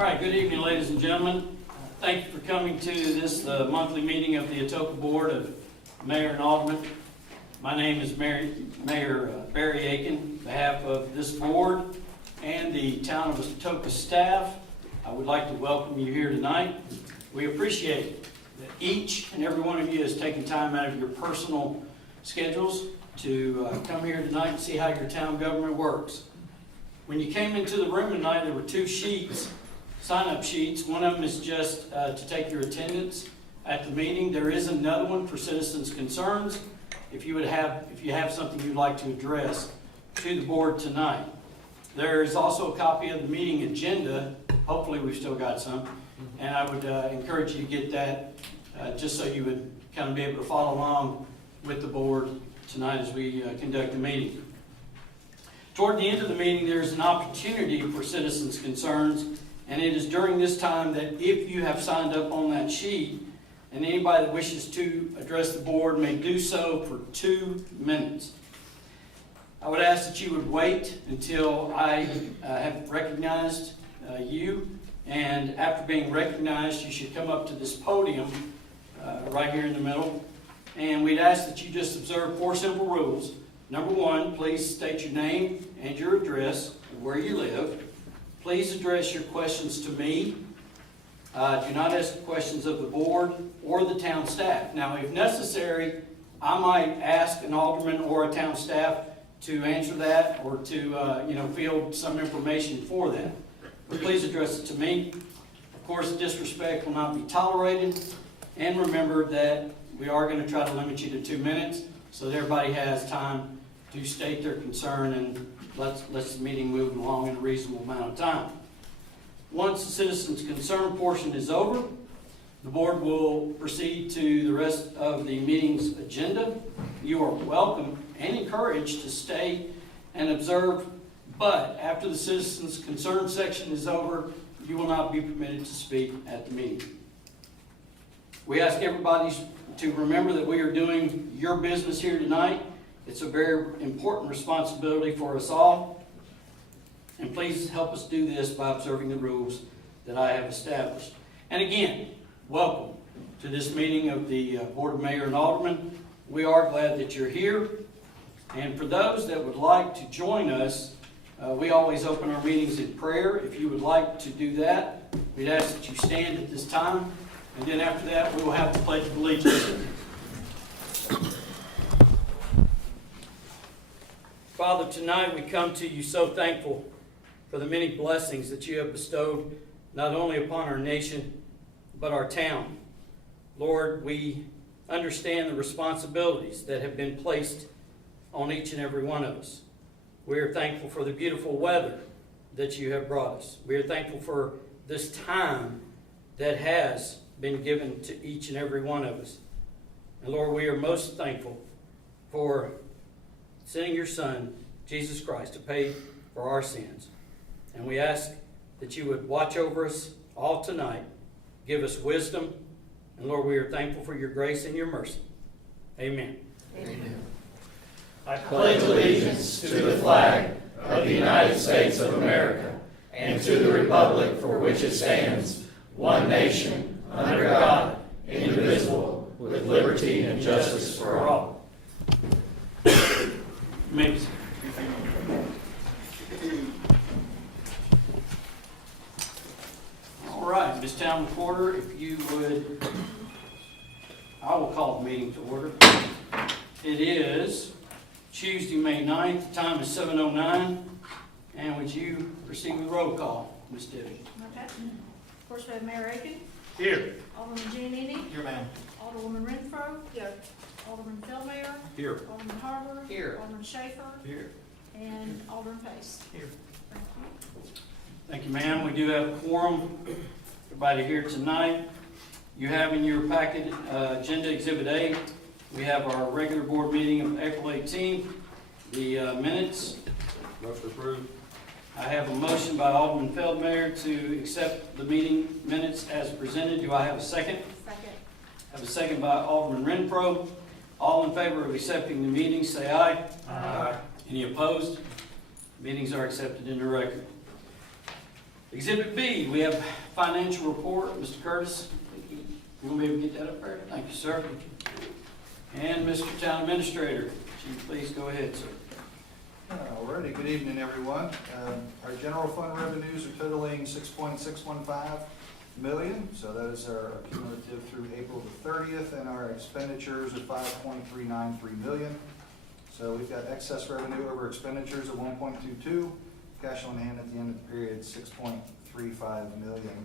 All right, good evening, ladies and gentlemen. Thank you for coming to this monthly meeting of the Atoka Board of Mayor and Alderman. My name is Mayor Barry Aiken. On behalf of this board and the town of Atoka staff, I would like to welcome you here tonight. We appreciate that each and every one of you has taken time out of your personal schedules to come here tonight and see how your town government works. When you came into the room tonight, there were two sheets, sign-up sheets. One of them is just to take your attendance at the meeting. There is another one for citizens' concerns if you have something you'd like to address to the board tonight. There is also a copy of the meeting agenda. Hopefully we've still got some. And I would encourage you to get that just so you would kind of be able to follow along with the board tonight as we conduct the meeting. Toward the end of the meeting, there's an opportunity for citizens' concerns, and it is during this time that if you have signed up on that sheet, and anybody that wishes to address the board may do so for 2 minutes. I would ask that you would wait until I have recognized you, and after being recognized, you should come up to this podium right here in the middle, and we'd ask that you just observe 4 simple rules. Number 1, please state your name and your address and where you live. Please address your questions to me. Do not ask questions of the board or the town staff. Now, if necessary, I might ask an alderman or a town staff to answer that or to field some information for that. But please address it to me. Of course, disrespect will not be tolerated. And remember that we are going to try to limit you to 2 minutes so that everybody has time to state their concern and let the meeting move along in a reasonable amount of time. Once the citizens' concern portion is over, the board will proceed to the rest of the meeting's agenda. You are welcome and encouraged to stay and observe, but after the citizens' concern section is over, you will not be permitted to speak at the meeting. We ask everybody to remember that we are doing your business here tonight. It's a very important responsibility for us all. And please help us do this by observing the rules that I have established. And again, welcome to this meeting of the Board of Mayor and Alderman. We are glad that you're here. And for those that would like to join us, we always open our meetings in prayer. If you would like to do that, we'd ask that you stand at this time. And then after that, we will have the Pledge of Allegiance. Father, tonight we come to you so thankful for the many blessings that you have bestowed not only upon our nation, but our town. Lord, we understand the responsibilities that have been placed on each and every one of us. We are thankful for the beautiful weather that you have brought us. We are thankful for this time that has been given to each and every one of us. And Lord, we are most thankful for sending your Son, Jesus Christ, to pay for our sins. And we ask that you would watch over us all tonight, give us wisdom, and Lord, we are thankful for your grace and your mercy. Amen. Amen. I pledge allegiance to the flag of the United States of America and to the republic for which it stands, one nation, under God, indivisible, with liberty and justice for all. Maybe. All right, Ms. Town Recorder, if you would, I will call the meeting to order. It is Tuesday, May 9th. The time is 7:09. And would you proceed with roll call, Ms. Debbie? Okay. Of course, we have Mayor Aiken. Here. Alderman Giannini. Here, ma'am. Alderwoman Renfro. Here. Alderman Feldmayer. Here. Alderman Harbour. Here. Alderman Schaefer. Here. And Alderman Pace. Here. Thank you. Thank you, ma'am. We do have a quorum. Everybody here tonight. You have in your packet agenda Exhibit A. We have our regular board meeting of April 18th. The minutes. Motion approved. I have a motion by Alderman Feldmayer to accept the meeting minutes as presented. Do I have a second? Second. I have a second by Alderman Renfro. All in favor of accepting the meeting, say aye. Aye. Any opposed? Meetings are accepted in the record. Exhibit B, we have financial report. Mr. Curtis, you gonna be able to get that up there? Thank you, sir. And Mr. Town Administrator, Chief, please go ahead, sir. Alrighty, good evening, everyone. Our general fund revenues are totaling $6.615 million, so that is our cumulative through April the 30th, and our expenditures are $5.393 million. So we've got excess revenue over expenditures of 1.22, cash on hand at the end of the period $6.35 million.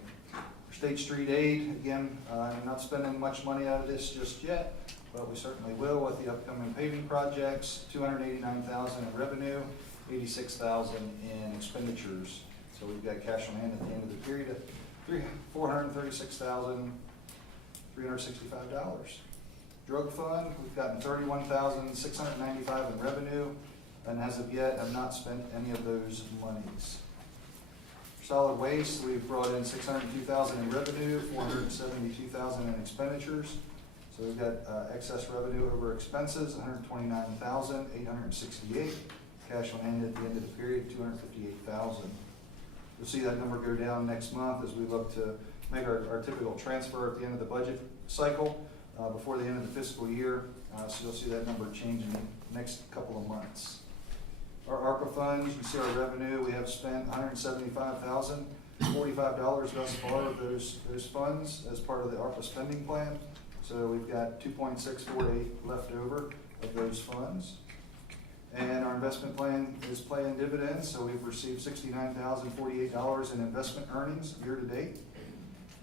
For State Street Aid, again, I'm not spending much money out of this just yet, but we certainly will with the upcoming paving projects. $289,000 in revenue, $86,000 in expenditures. So we've got cash on hand at the end of the period at $436,365. Drug fund, we've gotten $31,695 in revenue, and as of yet have not spent any of those monies. Solid waste, we've brought in $602,000 in revenue, $472,000 in expenditures. So we've got excess revenue over expenses, $129,868. Cash on hand at the end of the period, $258,000. You'll see that number go down next month as we look to make our typical transfer at the end of the budget cycle before the end of the fiscal year. So you'll see that number change in the next couple of months. Our ARPA funds, you can see our revenue, we have spent $175,045 thus far of those funds as part of the ARPA spending plan. So we've got 2.648 left over of those funds. And our investment plan is paying dividends, so we've received $69,048 in investment earnings year to date.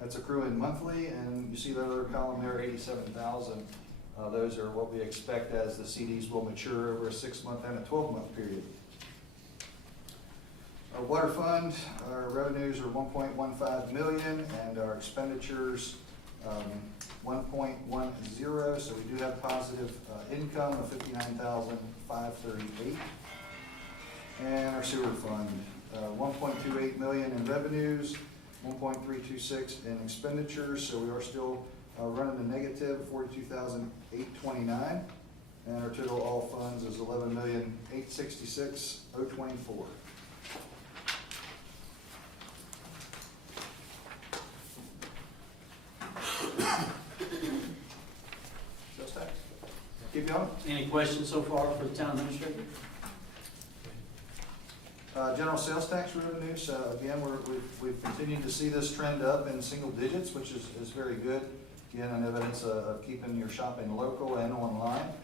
That's accruing monthly, and you see the other column there, $87,000. Those are what we expect as the CDs will mature over a 6-month and a 12-month period. Our water fund, our revenues are $1.15 million, and our expenditures 1.10, so we do have positive income of $59,538. And our sewer fund, 1.28 million in revenues, 1.326 in expenditures, so we are still running a negative of $42,829, and our total all funds is $11,866,024. Keep going. Any questions so far for the Town Administrator? General sales tax revenue, so again, we've continued to see this trend up in single digits, which is very good. Again, an evidence of keeping your shopping local and online.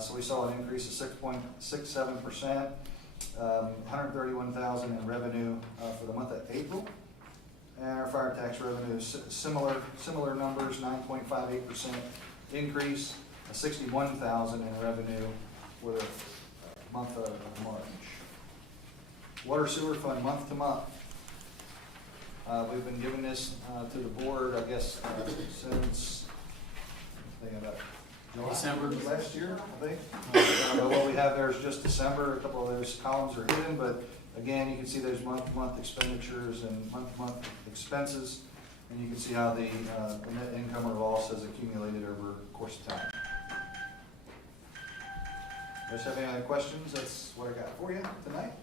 So we saw an increase of 6.67%, $131,000 in revenue for the month of April. And our fire tax revenue is similar numbers, 9.58% increase, $61,000 in revenue for the month of March. Water sewer fund, month to month. We've been giving this to the board, I guess, since December last year, I think. What we have there is just December. A couple of those columns are hidden, but again, you can see there's month-to-month expenditures and month-to-month expenses, and you can see how the net income or loss has accumulated over the course of time. You guys have any other questions? That's what I got for you tonight.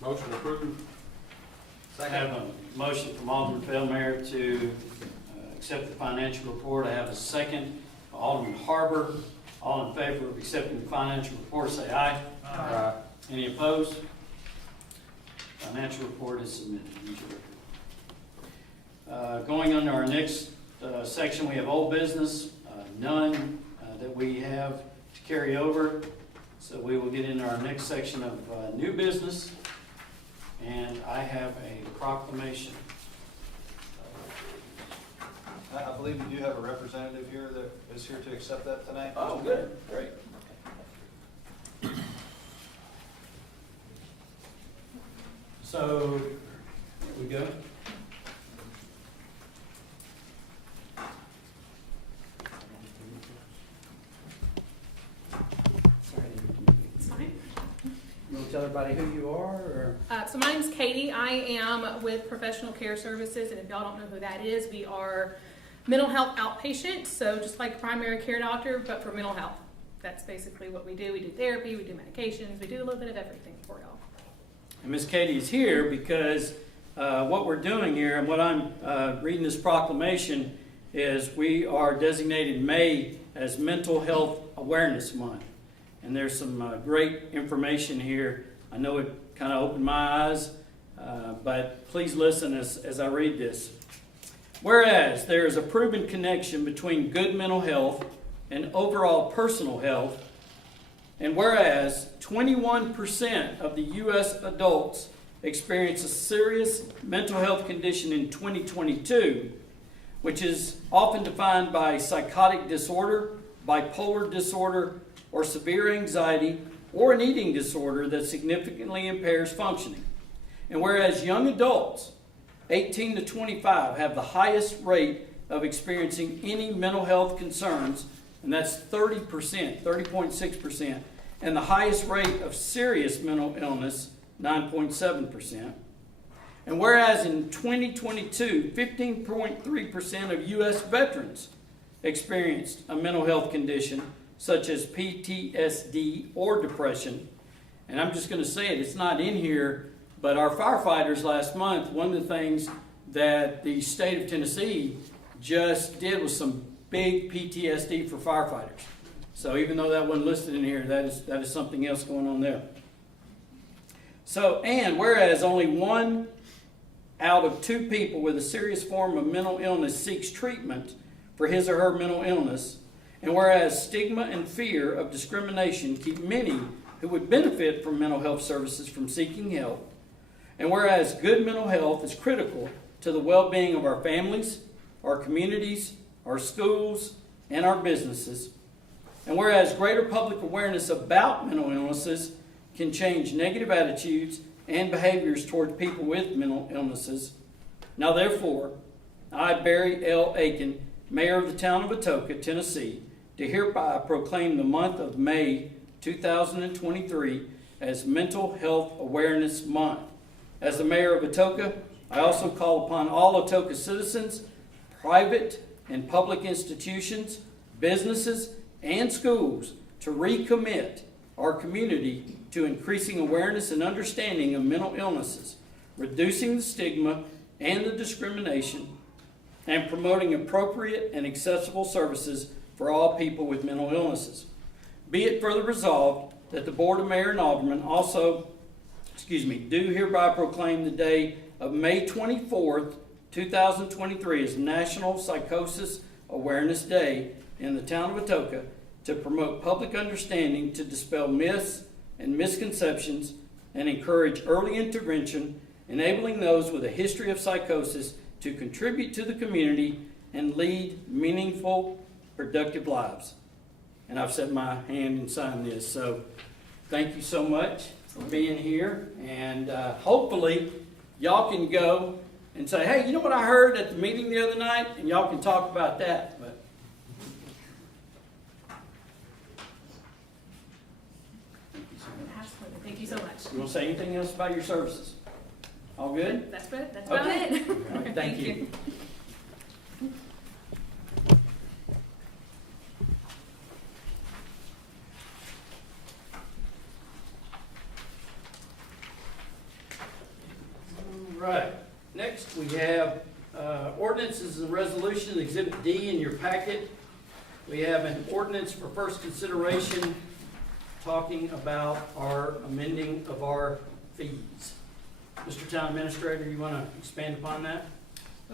Motion approved. I have a motion from Alderman Feldmayer to accept the financial report. I have a second, Alderman Harbour. All in favor of accepting the financial report, say aye. Aye. Any opposed? Financial report is submitted. Going on to our next section, we have old business, none that we have to carry over. So we will get into our next section of new business. And I have a proclamation. I believe you do have a representative here that is here to accept that tonight. Oh, good, great. So, here we go. You want to tell everybody who you are, or? So my name's Katie. I am with Professional Care Services, and if y'all don't know who that is, we are mental health outpatient, so just like primary care doctor, but for mental health. that's basically what we do. We do therapy, we do medications, we do a little bit of everything for y'all. And Miss Katie is here because what we're doing here, and what I'm reading this proclamation, is we are designated May as Mental Health Awareness Month. And there's some great information here. I know it kind of opened my eyes, but please listen as I read this. Whereas there is a proven connection between good mental health and overall personal health, and whereas 21% of the U.S. adults experienced a serious mental health condition in 2022, which is often defined by psychotic disorder, bipolar disorder, or severe anxiety, or an eating disorder that significantly impairs functioning. And whereas young adults, 18 to 25, have the highest rate of experiencing any mental health concerns, and that's 30%, 30.6%, and the highest rate of serious mental illness, 9.7%. And whereas in 2022, 15.3% of U.S. veterans experienced a mental health condition such as PTSD or depression, and I'm just going to say it, it's not in here, but our firefighters last month, one of the things that the state of Tennessee just did was some big PTSD for firefighters. So even though that wasn't listed in here, that is something else going on there. So, and whereas only 1 out of 2 people with a serious form of mental illness seeks treatment for his or her mental illness, and whereas stigma and fear of discrimination keep many who would benefit from mental health services from seeking help, and whereas good mental health is critical to the well-being of our families, our communities, our schools, and our businesses, and whereas greater public awareness about mental illnesses can change negative attitudes and behaviors toward people with mental illnesses, now therefore, I, Barry L. Aiken, Mayor of the town of Atoka, Tennessee, do hereby proclaim the month of May 2023 as Mental Health Awareness Month. As the Mayor of Atoka, I also call upon all Atoka citizens, private and public institutions, businesses, and schools to recommit our community to increasing awareness and understanding of mental illnesses, reducing the stigma and the discrimination, and promoting appropriate and accessible services for all people with mental illnesses. Be it further resolved that the Board of Mayor and Alderman also, do hereby proclaim the day of May 24th, 2023 as National Psychosis Awareness Day in the town of Atoka to promote public understanding, to dispel myths and misconceptions, and encourage early intervention, enabling those with a history of psychosis to contribute to the community and lead meaningful, productive lives. And I've set my hand and signed this. So thank you so much for being here. And hopefully y'all can go and say, hey, you know what I heard at the meeting the other night? And y'all can talk about that. But Absolutely. Thank you so much. you want to say anything else about your services? All good? That's good. That's about Okay. it. All right, thank you. All right. Next, we have ordinances and resolutions, Exhibit D in your packet. We have an ordinance for first consideration talking about our amending of our fees. Mr. Town Administrator, you want to expand upon that?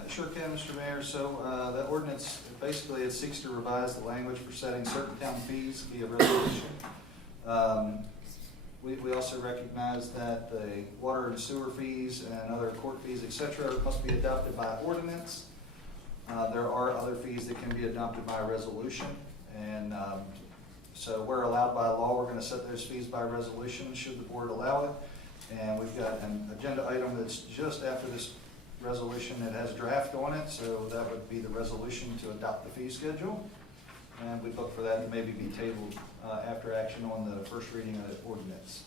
Sure can, Mr. Mayor. So that ordinance, basically it seeks to revise the language for setting certain town fees via resolution. We also recognize that the water and sewer fees and other court fees, et cetera, must be adopted by ordinance. There are other fees that can be adopted by resolution. And so we're allowed by law, we're going to set those fees by resolution should the board allow it. And we've got an agenda item that's just after this resolution that has a draft on it, so that would be the resolution to adopt the fee schedule. And we'd look for that to maybe be tabled after action on the first reading of the ordinance.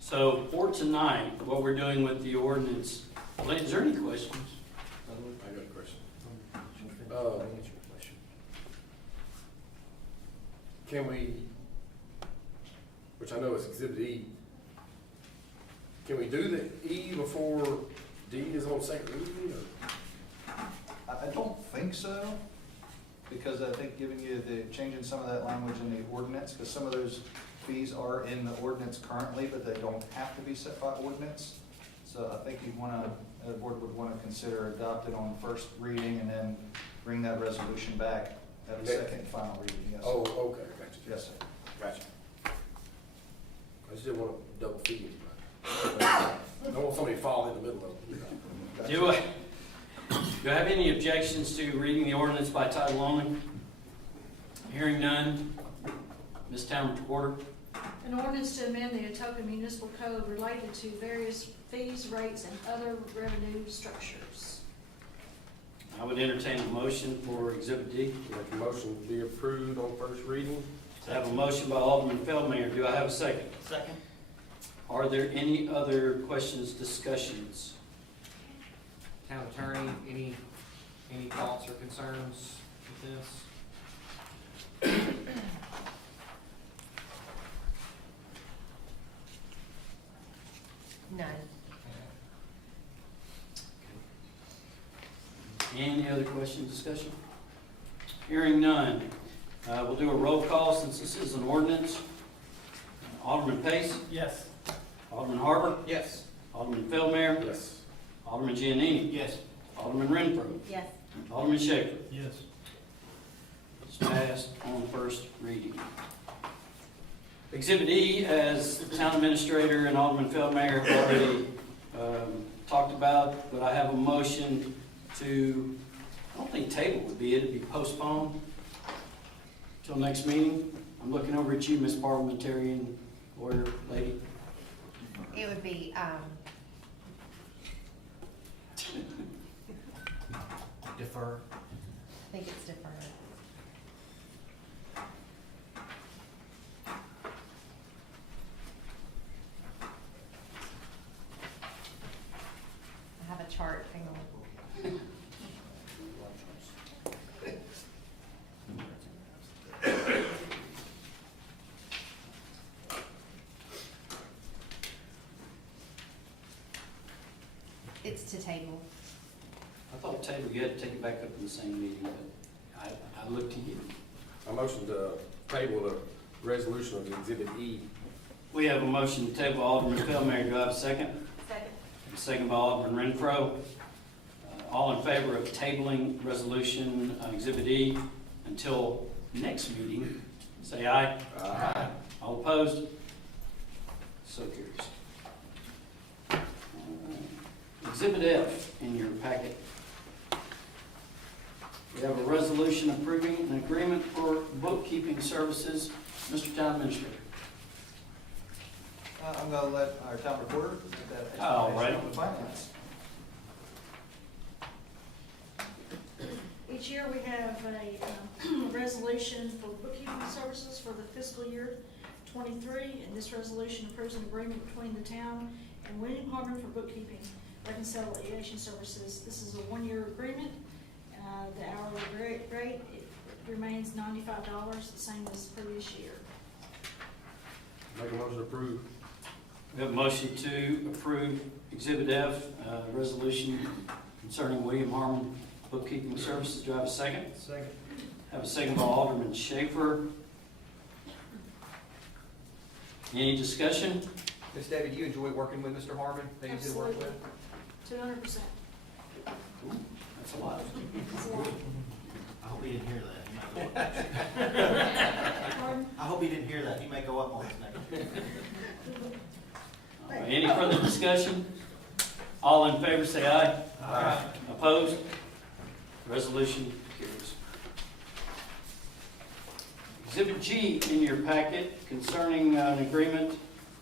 So for tonight, what we're doing with the ordinance, is there any questions? I got a question. Can we, which I know is Exhibit E, can we do the E before D is on second reading, or? I don't think so, because I think giving you changing some of that language in the ordinance, because some of those fees are in the ordinance currently, but they don't have to be set by ordinance. So I think the board would want to consider adopting on first reading and then bring that resolution back at the second and final reading, yes. Oh, okay, gotcha. Yes, sir. Gotcha. I just didn't want to double feed it. I don't want somebody to fall in the middle of it. Gotcha. Do I have any objections to reading the ordinance by title only? Hearing none. Ms. Town Recorder. An ordinance to amend the Atoka Municipal Code related to various fees, rates, and other revenue structures. I would entertain a motion for Exhibit D. Make a motion to be approved on first reading. I have a motion by Alderman Feldmayer. Do I have a second? Second. Are there any other questions, discussions? Town attorney, any thoughts or concerns with this? None. Any other questions, discussion? Hearing none. We'll do a roll call since this is an ordinance. Alderman Pace, Yes. Alderman Harper, Yes. Alderman Feldmayer, Yes. Alderman Giannini, Yes. Alderman Renfro, Yes. Alderman Schaefer. Yes. It's passed on first reading. Exhibit E, as the town administrator and Alderman Feldmayer have already talked about, but I have a motion to, I don't think table would be it, it'd be postponed till next meeting. I'm looking over at you, Miss Parliamentarian Lawyer Lady. It would be, Defer. I think it's deferred. I have a chart, hang on. It's to table. I thought table, you had to take it back up in the same meeting, but I look to you. I motion to table the resolution of Exhibit E. We have a motion to table Alderman Feldmayer. Do I have a second? Second. A second by Alderman Renfro. All in favor of tabling resolution Exhibit E until next meeting, say aye. Aye. All opposed? So carries. Exhibit F in your packet. We have a resolution approving an agreement for bookkeeping services. Mr. Town Administrator. I'm gonna let our town reporter get that All right. explanation on the finance. Each year, we have a resolution for bookkeeping services for the fiscal year '23, and this resolution approves an agreement between the town and William Harmon for bookkeeping reconciliation services. This is a one-year agreement. The hourly rate it remains $95, the same as previous year. Make a motion to approve. We have a motion to approve Exhibit F, resolution concerning William Harmon bookkeeping services. Do I have a second? Second. Have a second by Alderman Schaefer. Any discussion? Ms. David, you enjoy working with Mr. Harmon, that you do work with? 200%. That's a lot. It's a lot. I hope he didn't hear that. Pardon? I hope he didn't hear that. He may go up on us next. All right, any further discussion? All in favor say aye. Aye. Opposed? Resolution carries. Exhibit G in your packet concerning an agreement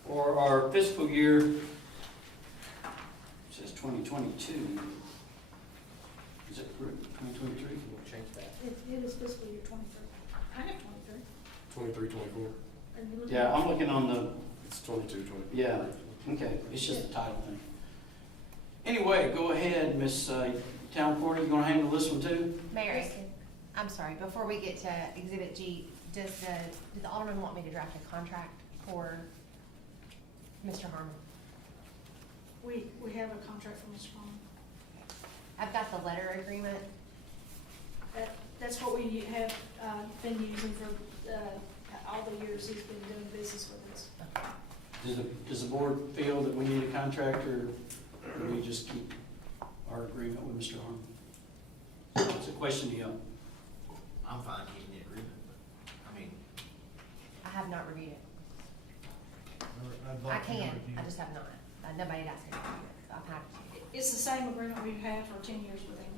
for our fiscal year, it says 2022. Is it correct, 2023? We'll change that. It is fiscal year '23. I have '23. 23, 24. Are you looking Yeah, at- I'm looking on the, It's 22, 24. yeah, okay, it's just a title thing. Anyway, go ahead, Miss Town Recorder, you gonna handle this one too? Mayor Aiken, I'm sorry, before we get to Exhibit G, did the Alderman want me to draft a contract for Mr. Harmon? We have a contract from Mr. Harmon. I've got the letter agreement. That's what we have been using for all the years he's been doing business with us. Does the board feel that we need a contract, or do we just keep our agreement with Mr. Harmon? It's a question to you. I'm fine keeping the agreement, but, I mean, I have not reviewed it. I can, I just have not. Nobody had asked me to review it, so I've had to. It's the same agreement we've had for 10 years with him.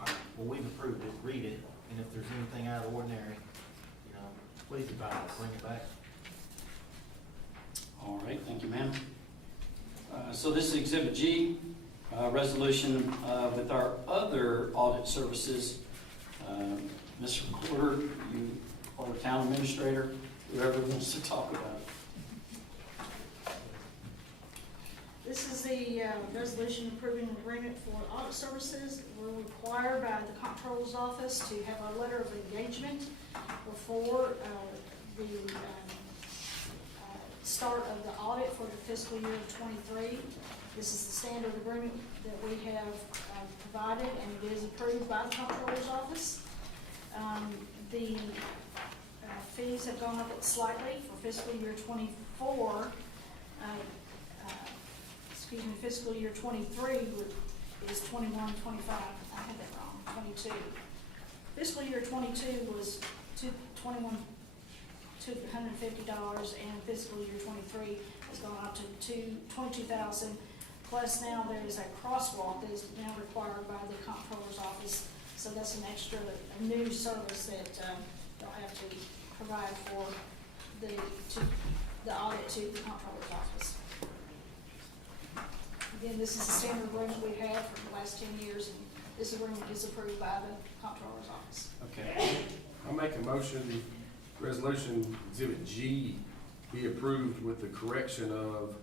all right, well, we've approved it, read it, and if there's anything out of the ordinary, you know, please advise, bring it back. All right, thank you, ma'am. So this is Exhibit G, resolution with our other audit services. Mr. Recorder, you are town administrator, whoever wants to talk about it. This is the resolution approving an agreement for audit services. We're required by the Comptroller's Office to have a letter of engagement before the start of the audit for the fiscal year of 23. This is the standard agreement that we have provided, and it is approved by the Comptroller's Office. The fees have gone up slightly for fiscal year 24. Fiscal year 23 is 21.25. I had that wrong. 22. Fiscal year 22 was $250, and fiscal year 23 has gone up to $22,000. Plus, now there is a crosswalk that is now required by the Comptroller's Office. So that's an extra, a new service that they'll have to provide for the audit to the Comptroller's Office. Again, this is the standard agreement we've had for the last 10 years, and this agreement is approved by the Comptroller's Office. Okay. I make a motion, resolution Exhibit G be approved with the correction of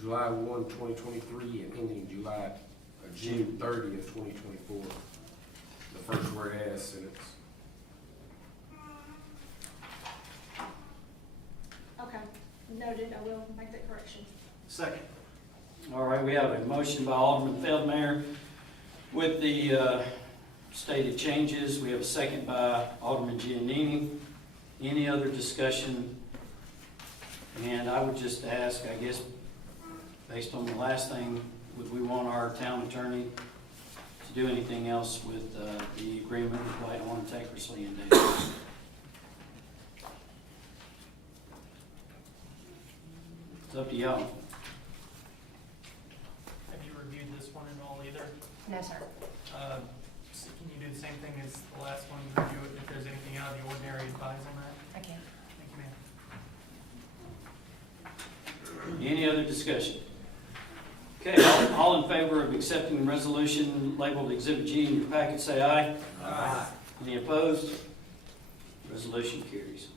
July 1, 2023 and ending June 30th, 2024. The first word as sentence. Okay, noted. I will make that correction. Second. All right, we have a motion by Alderman Feldmayer with the stated changes. We have a second by Alderman Giannini. Any other discussion? And I would just ask, I guess, based on the last thing, would we want our town attorney to do anything else with the agreement with Whitehorn, Tankersley, and Davis? It's up to y'all. Have you reviewed this one at all either? No, sir. So can you do the same thing as the last one, review it, if there's anything out of the ordinary, advise on that? I can. Thank you, ma'am. Any other discussion? Okay, all in favor of accepting the resolution labeled Exhibit G in your packet, say aye. Aye. Any opposed? Resolution carries.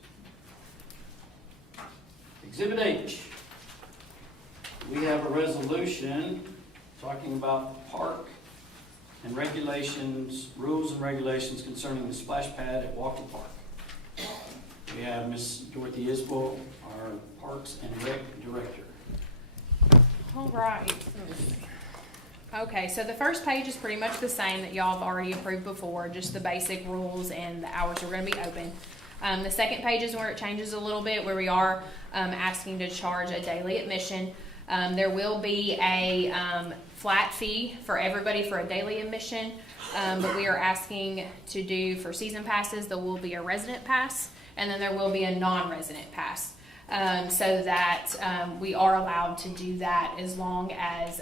Exhibit H. We have a resolution talking about the park and regulations, rules and regulations concerning the splash pad at Walker Park. We have Ms. Dorothy Isbell, our Parks and Rec Director. All right. Okay, so the first page is pretty much the same that y'all have already approved before, just the basic rules and the hours we're going to be open. The second page is where it changes a little bit, where we are asking to charge a daily admission. There will be a flat fee for everybody for a daily admission, but we are asking to do for season passes, there will be a resident pass, and then there will be a non-resident pass. So that we are allowed to do that as long as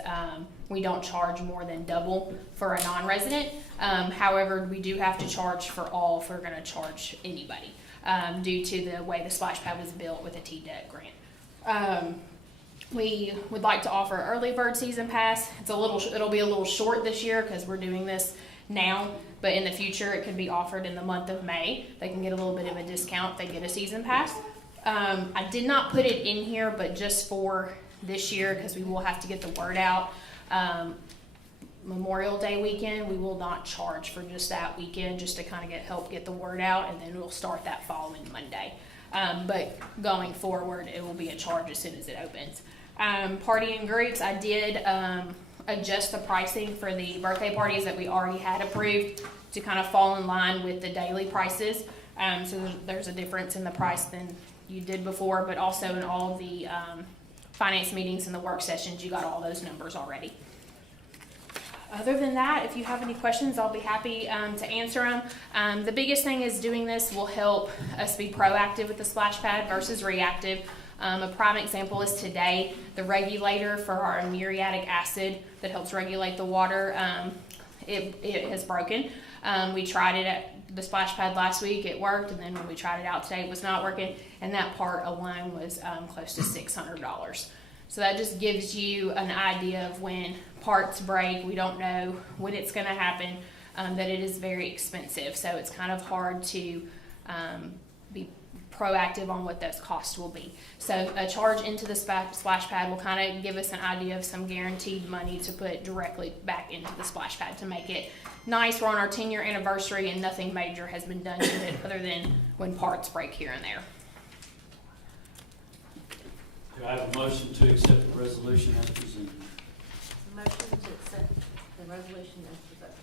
we don't charge more than double for a non-resident. However, we do have to charge for all if we're going to charge anybody due to the way the splash pad was built with a TDEC grant. We would like to offer early bird season pass. It'll be a little short this year because we're doing this now, but in the future it could be offered in the month of May. They can get a little bit of a discount. They get a season pass. I did not put it in here, but just for this year, because we will have to get the word out. Memorial Day weekend, we will not charge for just that weekend, just to kind of help get the word out, and then we'll start that following Monday. But going forward, it will be a charge as soon as it opens. Party and groups, I did adjust the pricing for the birthday parties that we already had approved to kind of fall in line with the daily prices. So there's a difference in the price than you did before, but also in all of the finance meetings and the work sessions, you got all those numbers already. Other than that, if you have any questions, I'll be happy to answer them. The biggest thing is doing this will help us be proactive with the splash pad versus reactive. A prime example is today, the regulator for our muriatic acid that helps regulate the water, it has broken. We tried it at the splash pad last week, it worked, and then when we tried it out today, it was not working, and that part alone was close to $600. So that just gives you an idea of when parts break, we don't know when it's going to happen, that it is very expensive. So it's kind of hard to be proactive on what those costs will be. So a charge into the splash pad will kind of give us an idea of some guaranteed money to put directly back into the splash pad to make it nice. We're on our 10-year anniversary and nothing major has been done to it other than when parts break here and there. Do I have a motion to accept the resolution as presented? Motion to accept the resolution as presented.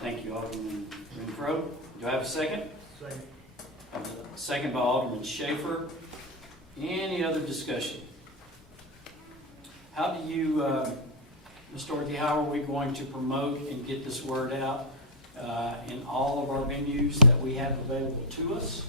Thank you, Alderman Renfro. Do I have a second? Second. I have a second by Alderman Schaefer. Any other discussion? How do you, Ms. Dorothy, how are we going to promote and get this word out in all of our venues that we have available to us?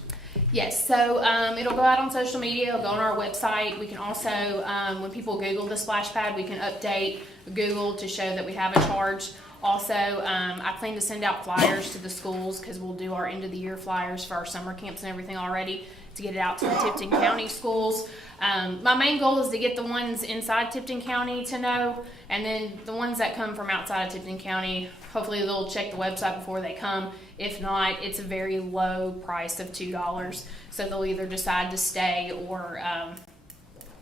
Yes, so it'll go out on social media, it'll go on our website. We can also, when people Google the splash pad, we can update Google to show that we have a charge. Also, I plan to send out flyers to the schools because we'll do our end of the year flyers for our summer camps and everything already to get it out to the Tipton County schools. My main goal is to get the ones inside Tipton County to know, and then the ones that come from outside of Tipton County, hopefully they'll check the website before they come. If not, it's a very low price of $2, so they'll either decide to stay or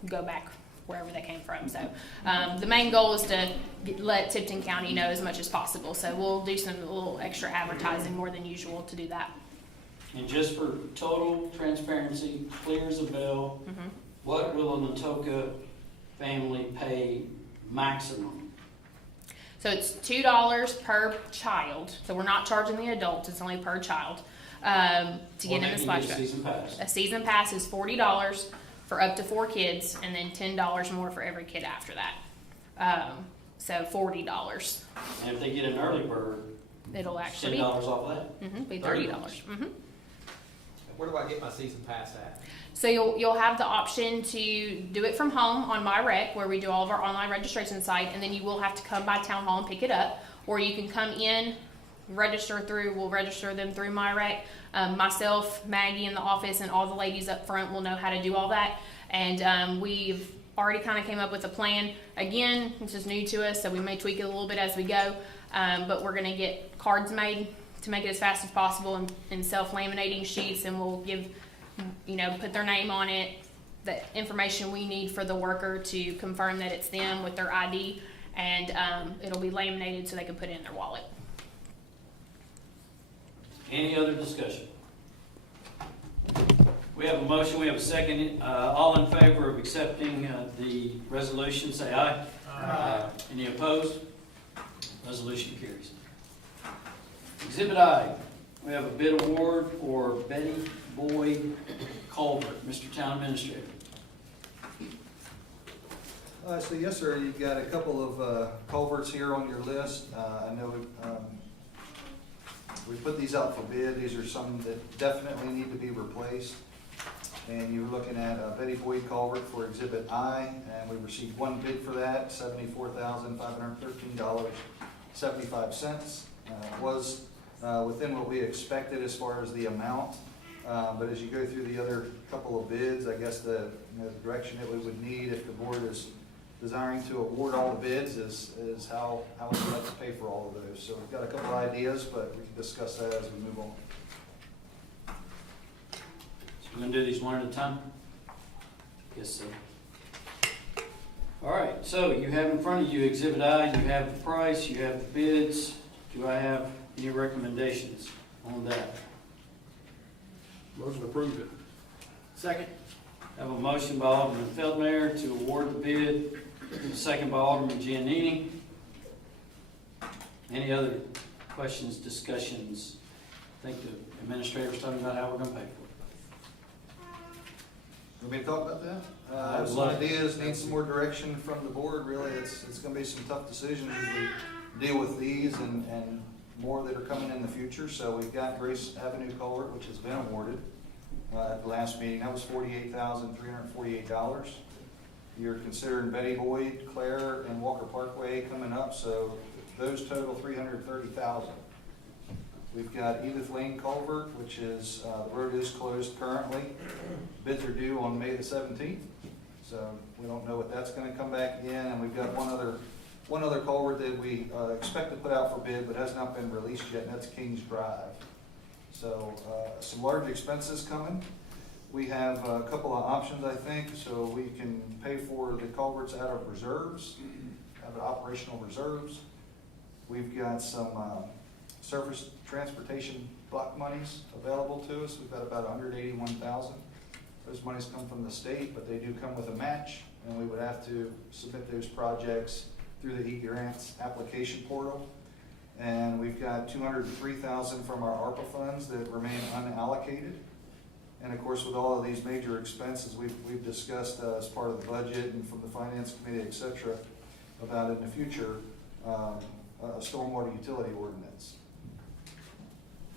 go back wherever they came from. So the main goal is to let Tipton County know as much as possible. So we'll do some little extra advertising more than usual to do that. And just for total transparency, clear as a bell, what will an Atoka family pay maximum? So it's $2 per child. So we're not charging the adults, it's only per child to get in the splash pad. Season pass. A season pass is $40 for up to 4 kids, and then $10 more for every kid after that. So $40. And if they get an early bird, It'll actually $10 off that? be $30. Where do I get my season pass at? So you'll have the option to do it from home on MyRec, where we do all of our online registration site, and then you will have to come by Town Hall and pick it up, or you can come in, we'll register them through MyRec. Myself, Maggie in the office, and all the ladies up front will know how to do all that. And we've already kind of came up with a plan. Again, this is new to us, so we may tweak it a little bit as we go, but we're going to get cards made to make it as fast as possible and self-laminating sheets, and we'll give, put their name on it, the information we need for the worker to confirm that it's them with their ID, and it'll be laminated so they can put it in their wallet. Any other discussion? We have a motion, we have a second. All in favor of accepting the resolution, say aye. Aye. Any opposed? Resolution carries. Exhibit I, we have a bid award for Betty Boyd Culvert. Mr. Town Administrator. So yes, sir, you've got a couple of culverts here on your list. I know we put these out for bid. These are some that definitely need to be replaced. And you're looking at Betty Boyd culvert for Exhibit I, and we received one bid for that, $74,513.75. Was within what we expected as far as the amount. But as you go through the other couple of bids, I guess the direction that we would need if the board is desiring to award all the bids is how we would like to pay for all of those. So we've got a couple of ideas, but we can discuss that as we move on. So we're going to do these one at a time? Yes, sir. All right, so you have in front of you Exhibit I, you have the price, you have the bids. Do I have any recommendations on that? Motion approved it. Second? I have a motion by Alderman Feldmayer to award the bid, a second by Alderman Giannini. Any other questions, discussions? I think the administrator's talking about how we're gonna pay for it. Want me to talk about that? I would Some love it. ideas, need some more direction from the board, really, it's gonna be some tough decisions as we deal with these and more that are coming in the future. So we've got Grace Avenue culvert, which has been awarded, at the last meeting, that was $48,348. You're considering Betty Boyd, Claire, and Walker Parkway coming up, so those total $330,000. We've got Edith Lane culvert, which is, the road is closed currently. Bids are due on May the 17th, so we don't know what that's gonna come back in. And we've got one other culvert that we expect to put out for bid, but has not been released yet, and that's Kings Drive. So some large expenses coming. We have a couple of options, I think, so we can pay for the culverts out of reserves, out of operational reserves. We've got some surface transportation block monies available to us. We've got about $181,000. Those monies come from the state, but they do come with a match, and we would have to submit those projects through the E-Grants application portal. And we've got $203,000 from our ARPA funds that remain unallocated. And of course, with all of these major expenses, we've discussed as part of the budget and from the finance committee, et cetera, about in the future, a stormwater utility ordinance.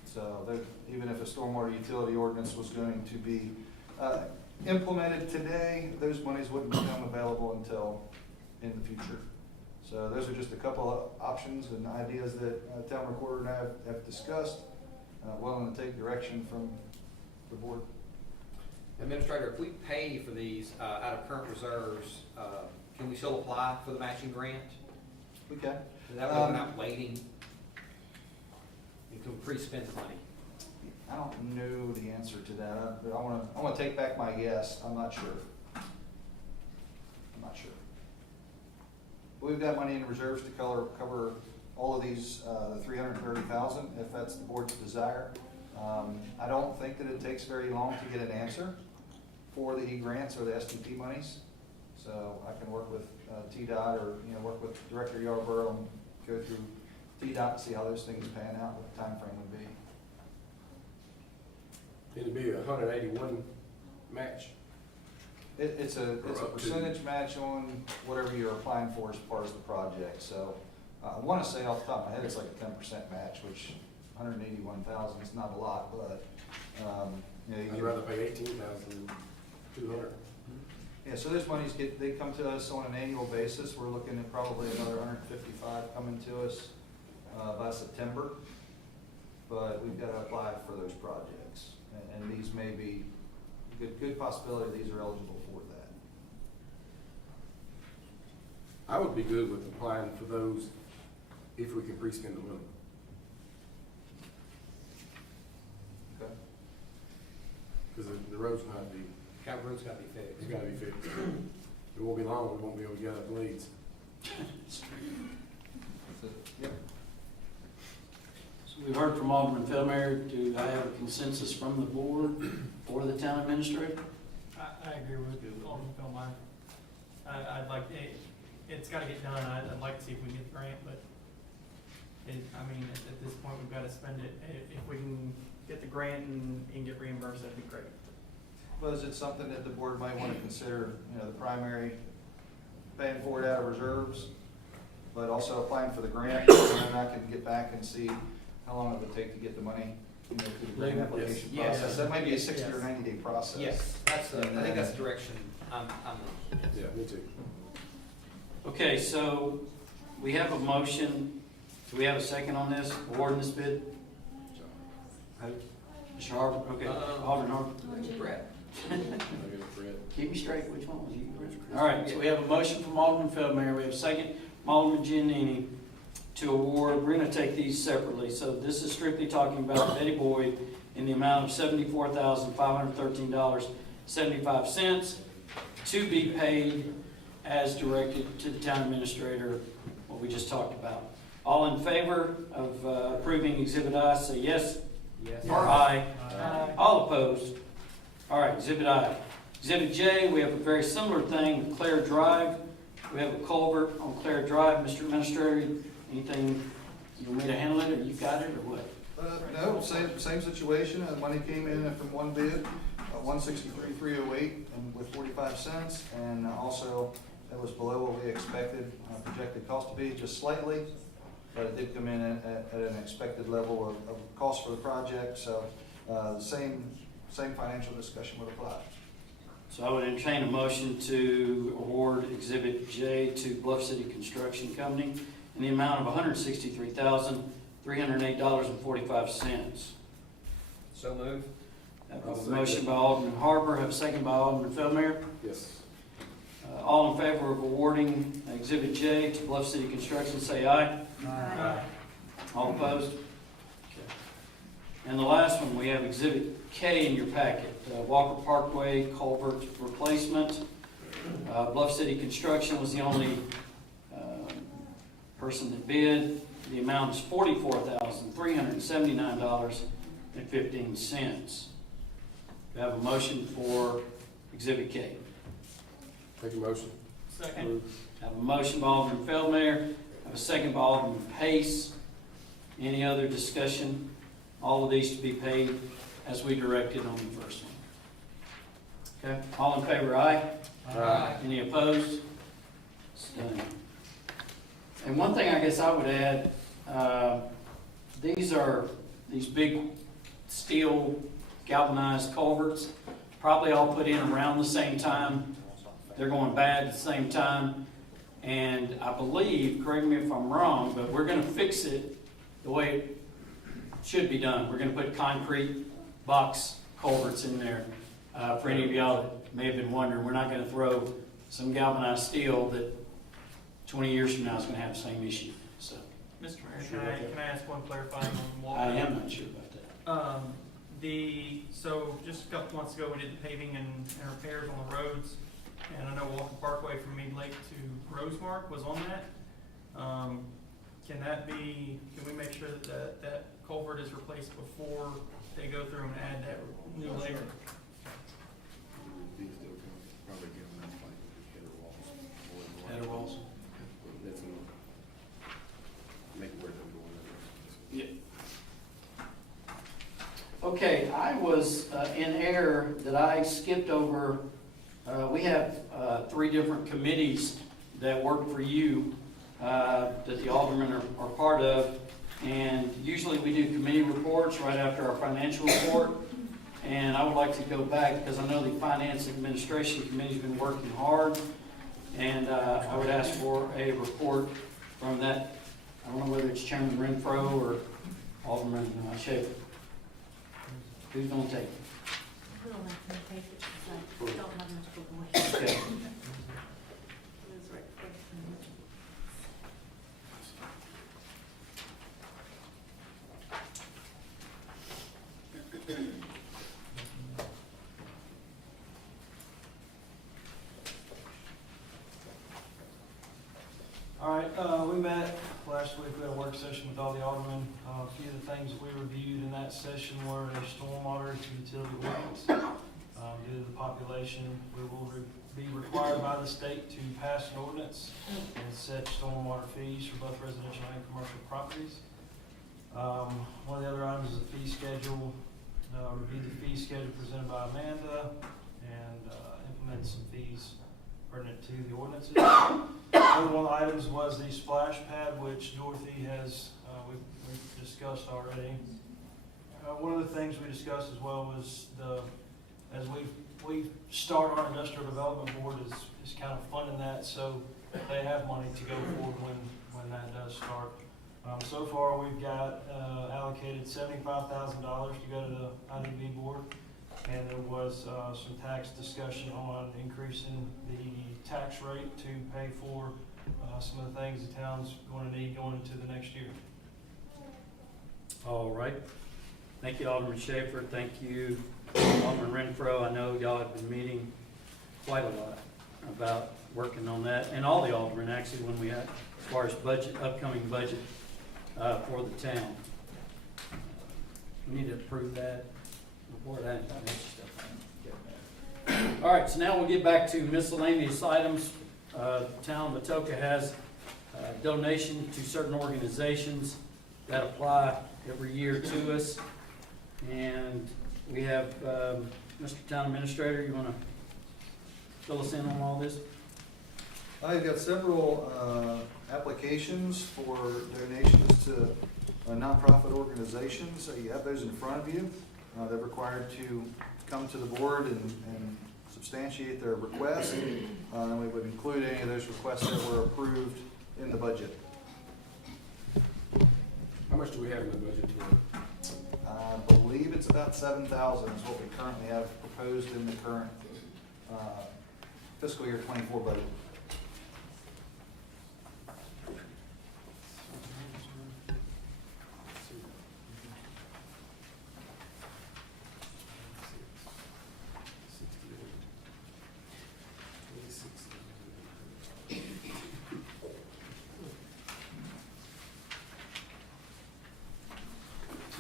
So that even if a stormwater utility ordinance was going to be implemented today, those monies wouldn't become available until in the future. So those are just a couple of options and ideas that town recorder and I have discussed. Willing to take direction from the board. Administrator, if we pay for these out of current reserves, can we still apply for the matching grant? We can. That way we're not waiting. You can pre-spend the money. I don't know the answer to that, but I wanna take back my guess. I'm not sure. We've got money in reserves to cover all of these, the $330,000, if that's the board's desire. I don't think that it takes very long to get an answer for the E-Grants or the SDP monies. So I can work with TDOT or, work with Director Yarborough and go through TDOT to see how those things pan out, what the timeframe would be. It'd be 181 match. It's a Or up to. percentage match on whatever you're applying for as part of the project. So I want to say off the top of my head, it's like a 10% match, which 181,000 is not a lot, but I'd rather pay 18,200. Yeah, so those monies they come to us on an annual basis. We're looking at probably another 155 coming to us by September. But we've got to apply for those projects. And these may be, good possibility these are eligible for that. I would be good with applying for those if we can pre-spend the money. Okay. Because the road's gonna have to be, County road's gotta be fixed. it's gotta be fixed. It won't be long, we won't be able to get up leads. Yep. So we've heard from Alderman Feldmayer. Do I have a consensus from the board for the town administrator? I agree with Alderman Feldmeyer. I'd like, it's gotta get done. I'd like to see if we can get the grant, but at this point, we've gotta spend it. If we can get the grant and get reimbursed, that'd be great. Well, is it something that the board might want to consider, the primary paying for it out of reserves, but also applying for the grant, and then I can get back and see how long it would take to get the money, through the grant Yes. application Yes. process? That might be a 60 or 90-day process. Yes, I think that's the direction I'm Yeah, me too. Okay, so we have a motion. Do we have a second on this, awarding this bid? Mr. Harper, okay, Alderman Harper. Brett. Keep me straight, which one was you? All right, so we have a motion from Alderman Feldmayer, we have a second from Alderman Giannini to award, we're gonna take these separately, so this is strictly talking about Betty Boyd in the amount of $74,513.75 to be paid as directed to the town administrator, what we just talked about. All in favor of approving Exhibit I, say yes. Yes. Or aye. Aye. All opposed? All right, Exhibit I. Exhibit J, we have a very similar thing with Clare Drive. We have a culvert on Clare Drive. Mr. Administrator, anything you want me to handle it, or you got it, or what? No, same situation. Money came in from one bid, 163,308 and with 45 cents. And also, that was below what we expected, projected cost to be, just slightly. But it did come in at an expected level of cost for the project. So the same financial discussion would apply. So I would entertain a motion to award Exhibit J to Bluff City Construction Company in the amount of $163,308.45. So moved. Have a motion by Alderman Harper, have a second by Alderman Feldmayer. Yes. All in favor of awarding Exhibit J to Bluff City Construction, say aye. Aye. All opposed? Okay. And the last one, we have Exhibit K in your packet, Walker Parkway Culvert Replacement. Bluff City Construction was the only person that bid. The amount is $44,379.15. We have a motion for Exhibit K. Make a motion. Second. Have a motion by Alderman Feldmayer, have a second by Alderman Pace. Any other discussion? All of these to be paid as we directed on the first one. Okay, all in favor, aye? Aye. Any opposed? It's done. And one thing I guess I would add, these big steel galvanized culverts, probably all put in around the same time. They're going bad at the same time. And I believe, correct me if I'm wrong, but we're gonna fix it the way it should be done. We're gonna put concrete box culverts in there. For any of y'all that may have been wondering, we're not gonna throw some galvanized steel that 20 years from now is gonna have the same issue, so. Mr. Mayor, can I ask one clarifying on Walker? I am not sure about that. So just a couple months ago, we did the paving and repairs on the roads, and I know Walker Parkway from Mead Lake to Rosemark was on that. Can we make sure that that culvert is replaced before they go through and add that new layer? Header walls? Yeah. Okay, I was in error that I skipped over. We have 3 different committees that work for you that the aldermen are part of. And usually we do committee reports right after our financial report. And I would like to go back because I know the Finance Administration Committee's been working hard. And I would ask for a report from that. I don't know whether it's Chairman Renfro or Alderman Schaefer. Who's going to take it? We don't have to take it, so we don't have much to go. Okay. All right, we met last week, we had a work session with all the aldermen. A few of the things that we reviewed in that session were a stormwater utility ordinance. Due to the population, we will be required by the state to pass an ordinance and set stormwater fees for both residential and commercial properties. One of the other items is the fee schedule. Review the fee schedule presented by Amanda and implement some fees pertinent to the ordinances. Another one of the items was the splash pad, which Dorothy has, we've discussed already. One of the things we discussed as well was as we start our industrial development board is kind of funding that, so they have money to go forward when that does start. So far, we've got allocated $75,000 to go to the IDB board. And there was some tax discussion on increasing the tax rate to pay for some of the things the town's going to need going into the next year. All right. Thank you, Alderman Schaefer. Thank you, Alderman Renfro. I know y'all have been meeting quite a lot about working on that, and all the aldermen actually, when we had, as far as budget, upcoming budget for the town. We need to approve that before that. All right, so now we'll get back to miscellaneous items. The town of Atoka has donation to certain organizations that apply every year to us. And we have, Mr. Town Administrator, you want to fill us in on all this? I've got several applications for donations to nonprofit organizations. You have those in front of you. They're required to come to the board and substantiate their request. And we would include any of those requests that were approved in the budget. How much do we have in the budget to? I believe it's about 7,000 is what we currently have proposed in the current fiscal year 24 budget.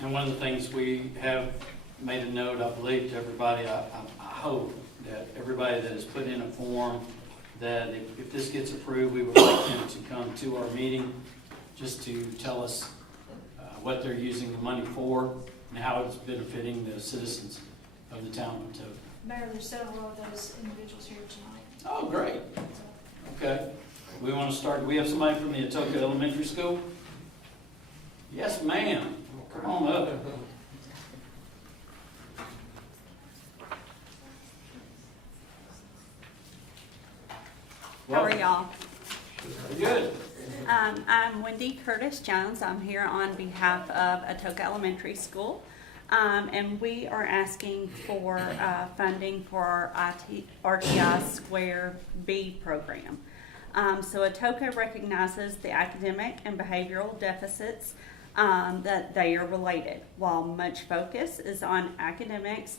And one of the things we have made a note, I believe, to everybody, I hope that everybody that has put in a form, that if this gets approved, we would like them to come to our meeting just to tell us what they're using the money for and how it's benefiting the citizens of the town of Atoka. Mayor, there's several of those individuals here tonight. Oh, great. Okay. We want to start, do we have somebody from the Atoka Elementary School? Yes, ma'am. Come on up. How are y'all? Very good. I'm Wendy Curtis Jones. I'm here on behalf of Atoka Elementary School. And we are asking for funding for our RTI Square B program. So Atoka recognizes the academic and behavioral deficits that they are related. While much focus is on academics,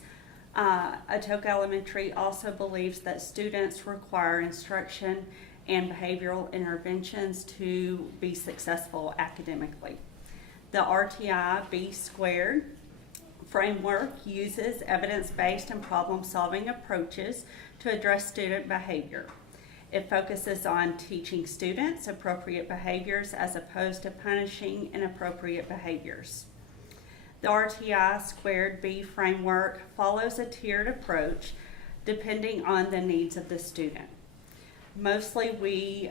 Atoka Elementary also believes that students require instruction and behavioral interventions to be successful academically. The RTI B squared framework uses evidence-based and problem-solving approaches to address student behavior. It focuses on teaching students appropriate behaviors as opposed to punishing inappropriate behaviors. The RTI squared B framework follows a tiered approach depending on the needs of the student. Mostly we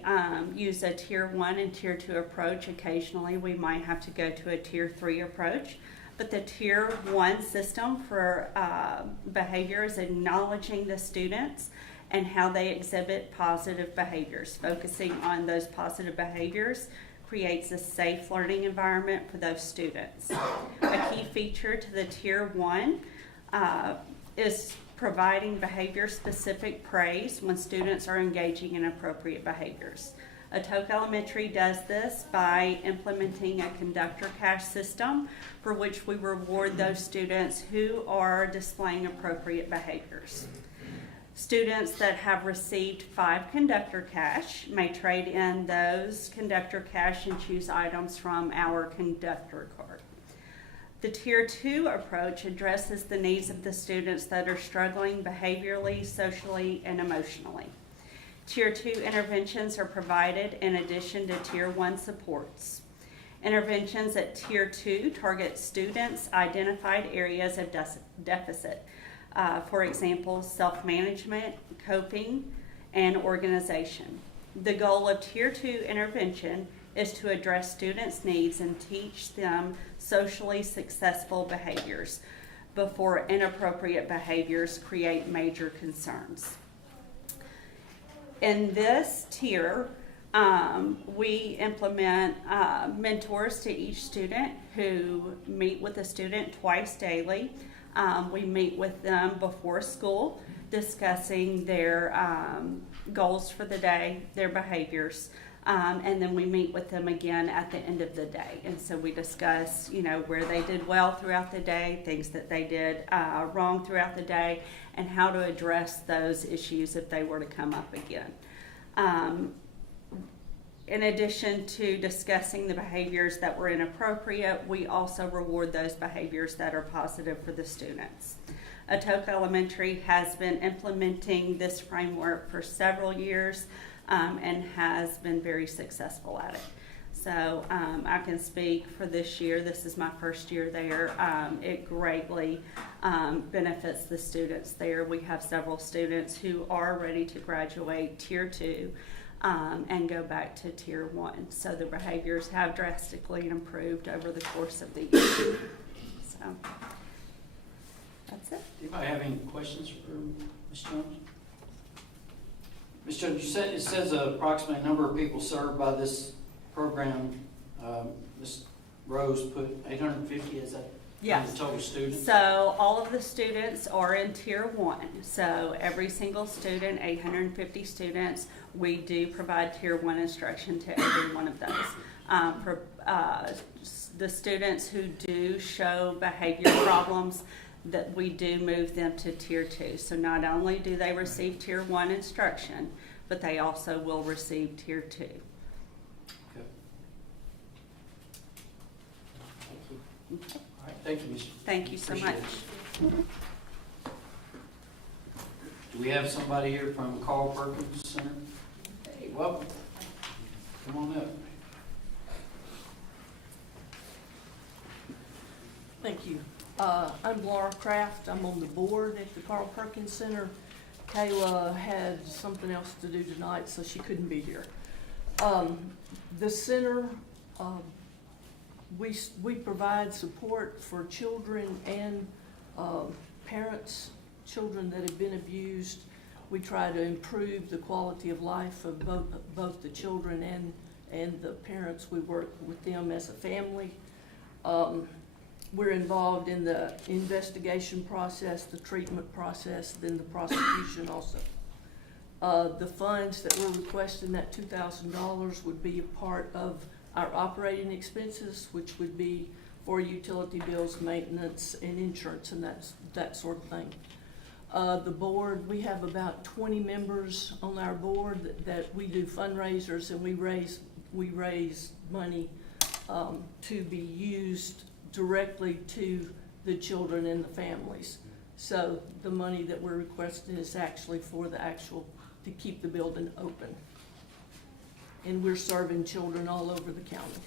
use a tier 1 and tier 2 approach. Occasionally we might have to go to a tier 3 approach. But the tier 1 system for behavior is acknowledging the students and how they exhibit positive behaviors. Focusing on those positive behaviors creates a safe learning environment for those students. A key feature to the tier 1 is providing behavior-specific praise when students are engaging in appropriate behaviors. Atoka Elementary does this by implementing a conductor cash system for which we reward those students who are displaying appropriate behaviors. Students that have received 5 conductor cash may trade in those conductor cash and choose items from our conductor card. The Tier 2 approach addresses the needs of the students that are struggling behaviorally, socially, and emotionally. Tier 2 interventions are provided in addition to Tier 1 supports. Interventions at Tier 2 target students' identified areas of deficit. For example, self-management, coping, and organization. The goal of Tier 2 intervention is to address students' needs and teach them socially successful behaviors before inappropriate behaviors create major concerns. In this tier, we implement mentors to each student who meet with the student twice daily. We meet with them before school, discussing their goals for the day, their behaviors, and then we meet with them again at the end of the day. And so we discuss, where they did well throughout the day, things that they did wrong throughout the day, and how to address those issues if they were to come up again. In addition to discussing the behaviors that were inappropriate, we also reward those behaviors that are positive for the students. Atoka Elementary has been implementing this framework for several years and has been very successful at it. So I can speak for this year. This is my first year there. It greatly benefits the students there. We have several students who are ready to graduate Tier 2 and go back to Tier 1. So the behaviors have drastically improved over the course of the year. So that's it. Anybody have any questions for Ms. Jones? Ms. Jones, you said, it says approximate number of people served by this program. Ms. Rose put 850, is that? Yes. The total students? So all of the students are in Tier 1. So every single student, 850 students, we do provide Tier 1 instruction to every one of those. For the students who do show behavior problems, that we do move them to Tier 2. So not only do they receive Tier 1 instruction, but they also will receive Tier 2. Okay. Okay. All right, thank you, Ms. Thank you so Appreciate much. it. Do we have somebody here from Carl Perkins Center? Hey, welcome. Come on up. Thank you. I'm Laura Kraft. I'm on the board at the Carl Perkins Center. Kayla had something else to do tonight, so she couldn't be here. The center, we provide support for children and parents, children that have been abused. We try to improve the quality of life of both the children and the parents. We work with them as a family. We're involved in the investigation process, the treatment process, then the prosecution also. The funds that we're requesting, that $2,000, would be a part of our operating expenses, which would be for utility bills, maintenance, and insurance, and that sort of thing. The board, we have about 20 members on our board that we do fundraisers, and we raise money to be used directly to the children and the families. So the money that we're requesting is actually for to keep the building open. And we're serving children all over the county.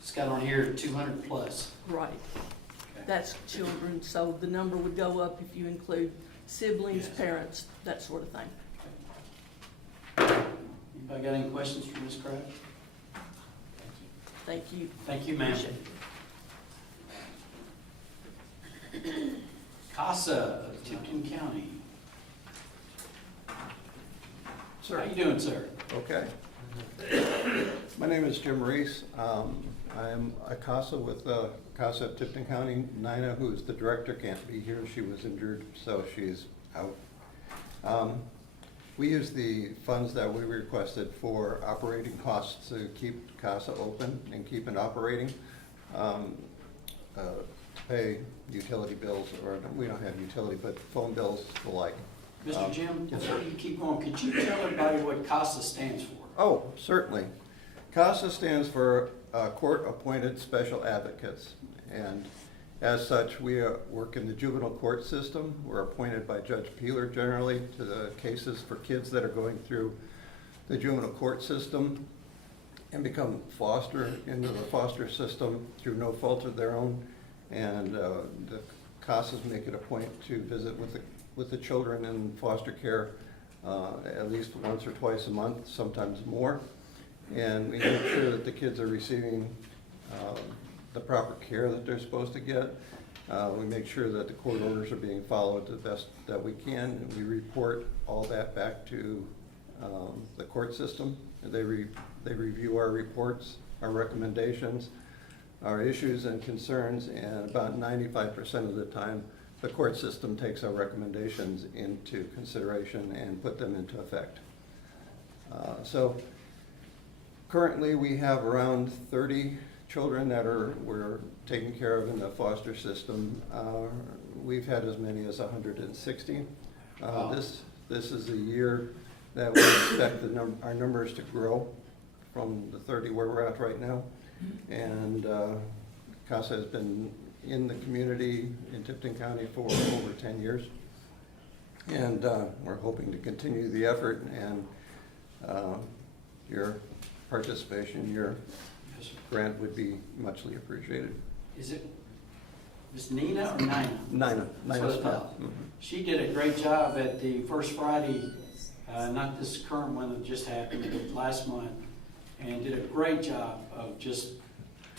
It's got on here 200 plus. Right. Okay. That's children, so the number would go up if you include siblings, Yes. parents, that sort of thing. Anybody got any questions for Ms. Kraft? Thank you. Thank you, ma'am. CASA of Tipton County. How you doing, sir? Okay. My name is Jim Reese. I am a CASA with CASA of Tipton County. Nina, who is the director, can't be here. She was injured, so she's out. We use the funds that we requested for operating costs to keep CASA open and keep it operating. To pay utility bills, or we don't have utility, but phone bills, the like. Mr. Jim, yes, before sir. you keep going, could you tell everybody what CASA stands for? Oh, certainly. CASA stands for Court-Appointed Special Advocates, and as such, we work in the juvenile court system. We're appointed by Judge Peeler generally to the cases for kids that are going through the juvenile court system and become into the foster system through no fault of their own. And the CASAs make it a point to visit with the children in foster care at least once or twice a month, sometimes more. And we make sure that the kids are receiving the proper care that they're supposed to get. We make sure that the court orders are being followed the best that we can, and we report all that back to the court system. And they review our reports, our recommendations, our issues and concerns, and about 95% of the time, the court system takes our recommendations into consideration and put them into effect. So currently we have around 30 children that we're taking care of in the foster system. We've had as many as 160. Wow. This is a year that we expect our numbers to grow from the 30 where we're at right now. And CASA has been in the community in Tipton County for over 10 years. And we're hoping to continue the effort, and your participation, your grant would be muchly appreciated. Is it Miss Nina or Nina? Nina. That's what I thought. She did a great job at the first Friday, not this current one that just happened, but last month, and did a great job of just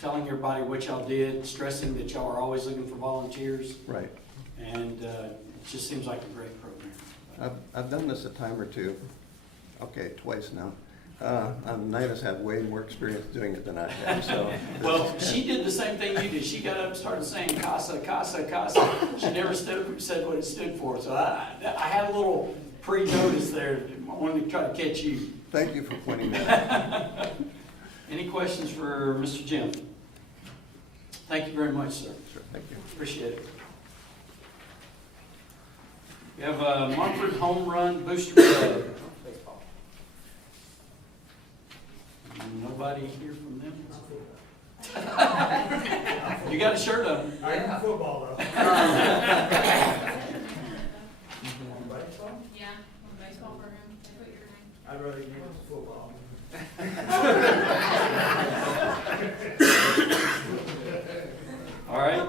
telling everybody what y'all did, stressing that y'all are always looking for volunteers. Right. And it just seems like a great program. I've done this a time or two, okay, twice now. Nina's had way more experience doing it than I have, so. Well, she did the same thing you did. She got up and started saying CASA, CASA, CASA. She never said what it stood for. So I had a little pre-notice there. I wanted to try to catch you. Thank you for pointing that out. Any questions for Mr. Jim? Thank you very much, sir. Sure, thank you. Appreciate it. We have a Mumford Home Run Booster Club. Nobody here from them? You got a shirt on. I am football though. Yeah, baseball for him. They put your name. I'd rather give it to football. All right.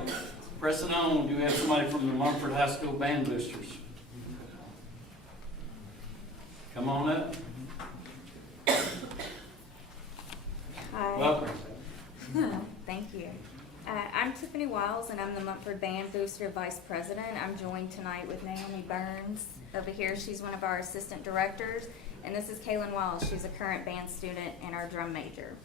Pressing on, do we have somebody from the Mumford High School Band Boosters? Come on up. Hi. Welcome. Thank you. I'm Tiffany Wiles, and I'm the Mumford Band Booster Vice President. I'm joined tonight with Naomi Burns over here. She's one of our assistant directors, and this is Kaylin Wiles. She's a current band student and our drum major.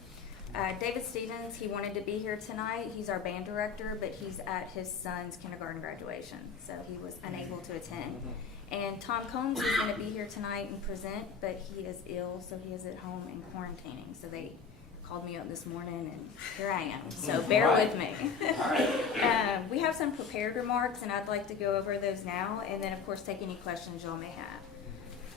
David Stevens, he wanted to be here tonight. He's our band director, but he's at his son's kindergarten graduation, so he was unable to attend. And Tom Combs is going to be here tonight and present, but he is ill, so he is at home and quarantining. So they called me up this morning, and here I am. So bear with me. We have some prepared remarks, and I'd like to go over those now, and then, of course, take any questions y'all may have.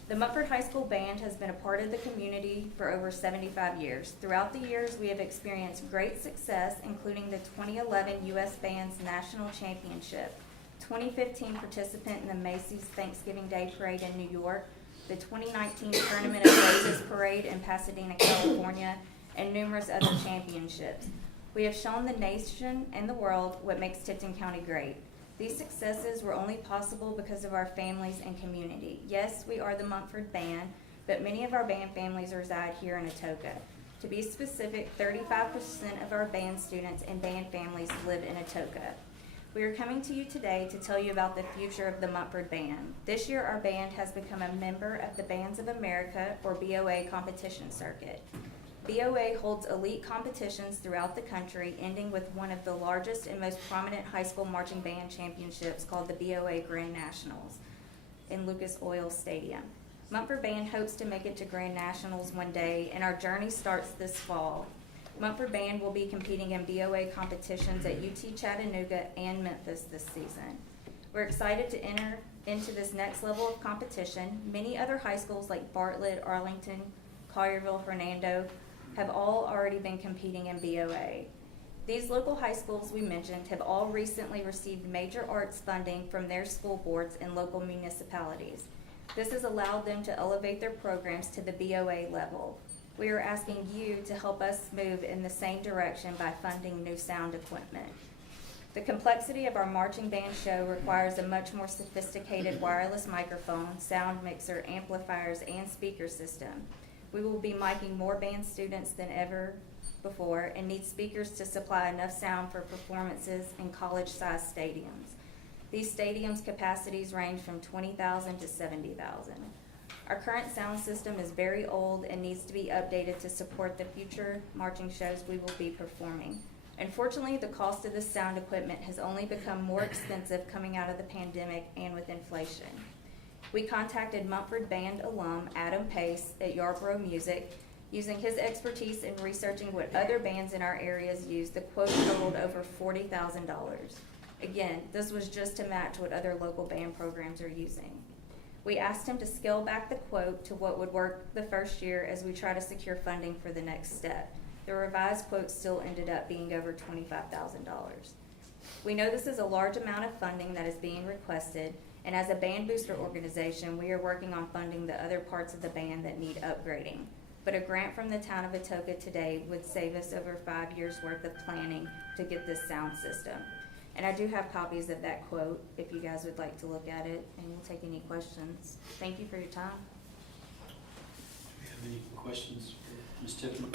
The Mumford High School Band has been a part of the community for over 75 years. Throughout the years, we have experienced great success, including the 2011 U.S. Band's National Championship, 2015 participant in the Macy's Thanksgiving Day Parade in New York, the 2019 Tournament of Roses Parade in Pasadena, California, and numerous other championships. We have shown the nation and the world what makes Tipton County great. These successes were only possible because of our families and community. Yes, we are the Mumford Band, but many of our band families reside here in Atoka. To be specific, 35% of our band students and band families live in Atoka. We are coming to you today to tell you about the future of the Mumford Band. This year, our band has become a member of the Bands of America, or BOA, competition circuit. BOA holds elite competitions throughout the country, ending with one of the largest and most prominent high school marching band championships called the BOA Grand Nationals in Lucas Oil Stadium. Mumford Band hopes to make it to Grand Nationals one day, and our journey starts this fall. Mumford Band will be competing in BOA competitions at UT Chattanooga and Memphis this season. We're excited to enter into this next level of competition. Many other high schools like Bartlett, Arlington, Collierville, Hernando have all already been competing in BOA. These local high schools we mentioned have all recently received major arts funding from their school boards and local municipalities. This has allowed them to elevate their programs to the BOA level. We are asking you to help us move in the same direction by funding new sound equipment. The complexity of our marching band show requires a much more sophisticated wireless microphone, sound mixer, amplifiers, and speaker system. We will be miking more band students than ever before and need speakers to supply enough sound for performances in college-sized stadiums. These stadiums' capacities range from 20,000 to 70,000. Our current sound system is very old and needs to be updated to support the future marching shows we will be performing. Unfortunately, the cost of this sound equipment has only become more expensive coming out of the pandemic and with inflation. We contacted Mumford Band alum Adam Pace at Yarborough Music. Using his expertise in researching what other bands in our areas use, the quote totaled over $40,000. Again, this was just to match what other local band programs are using. We asked him to scale back the quote to what would work the first year as we try to secure funding for the next step. The revised quote still ended up being over $25,000. We know this is a large amount of funding that is being requested, and as a band booster organization, we are working on funding the other parts of the band that need upgrading. But a grant from the town of Atoka today would save us over 5 years' worth of planning to get this sound system. And I do have copies of that quote if you guys would like to look at it, and we'll take any questions. Thank you for your time. Do we have any questions for Ms. Tiffany?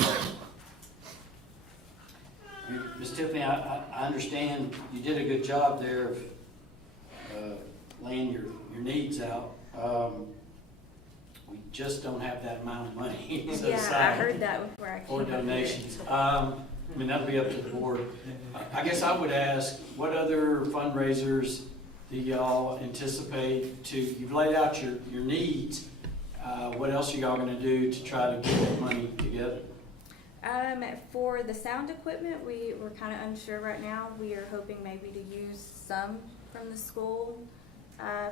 Ms. Tiffany, I understand you did a good job there of laying your needs out. We just don't have that amount of money set Yeah, I aside heard that before I came. for up here. donations. I mean, that'll be up to the board. I guess I would ask, what other fundraisers do y'all anticipate to, you've laid out your needs, what else are y'all gonna do to try to get that money together? For the sound equipment, we're kind of unsure right now. We are hoping maybe to use some from the school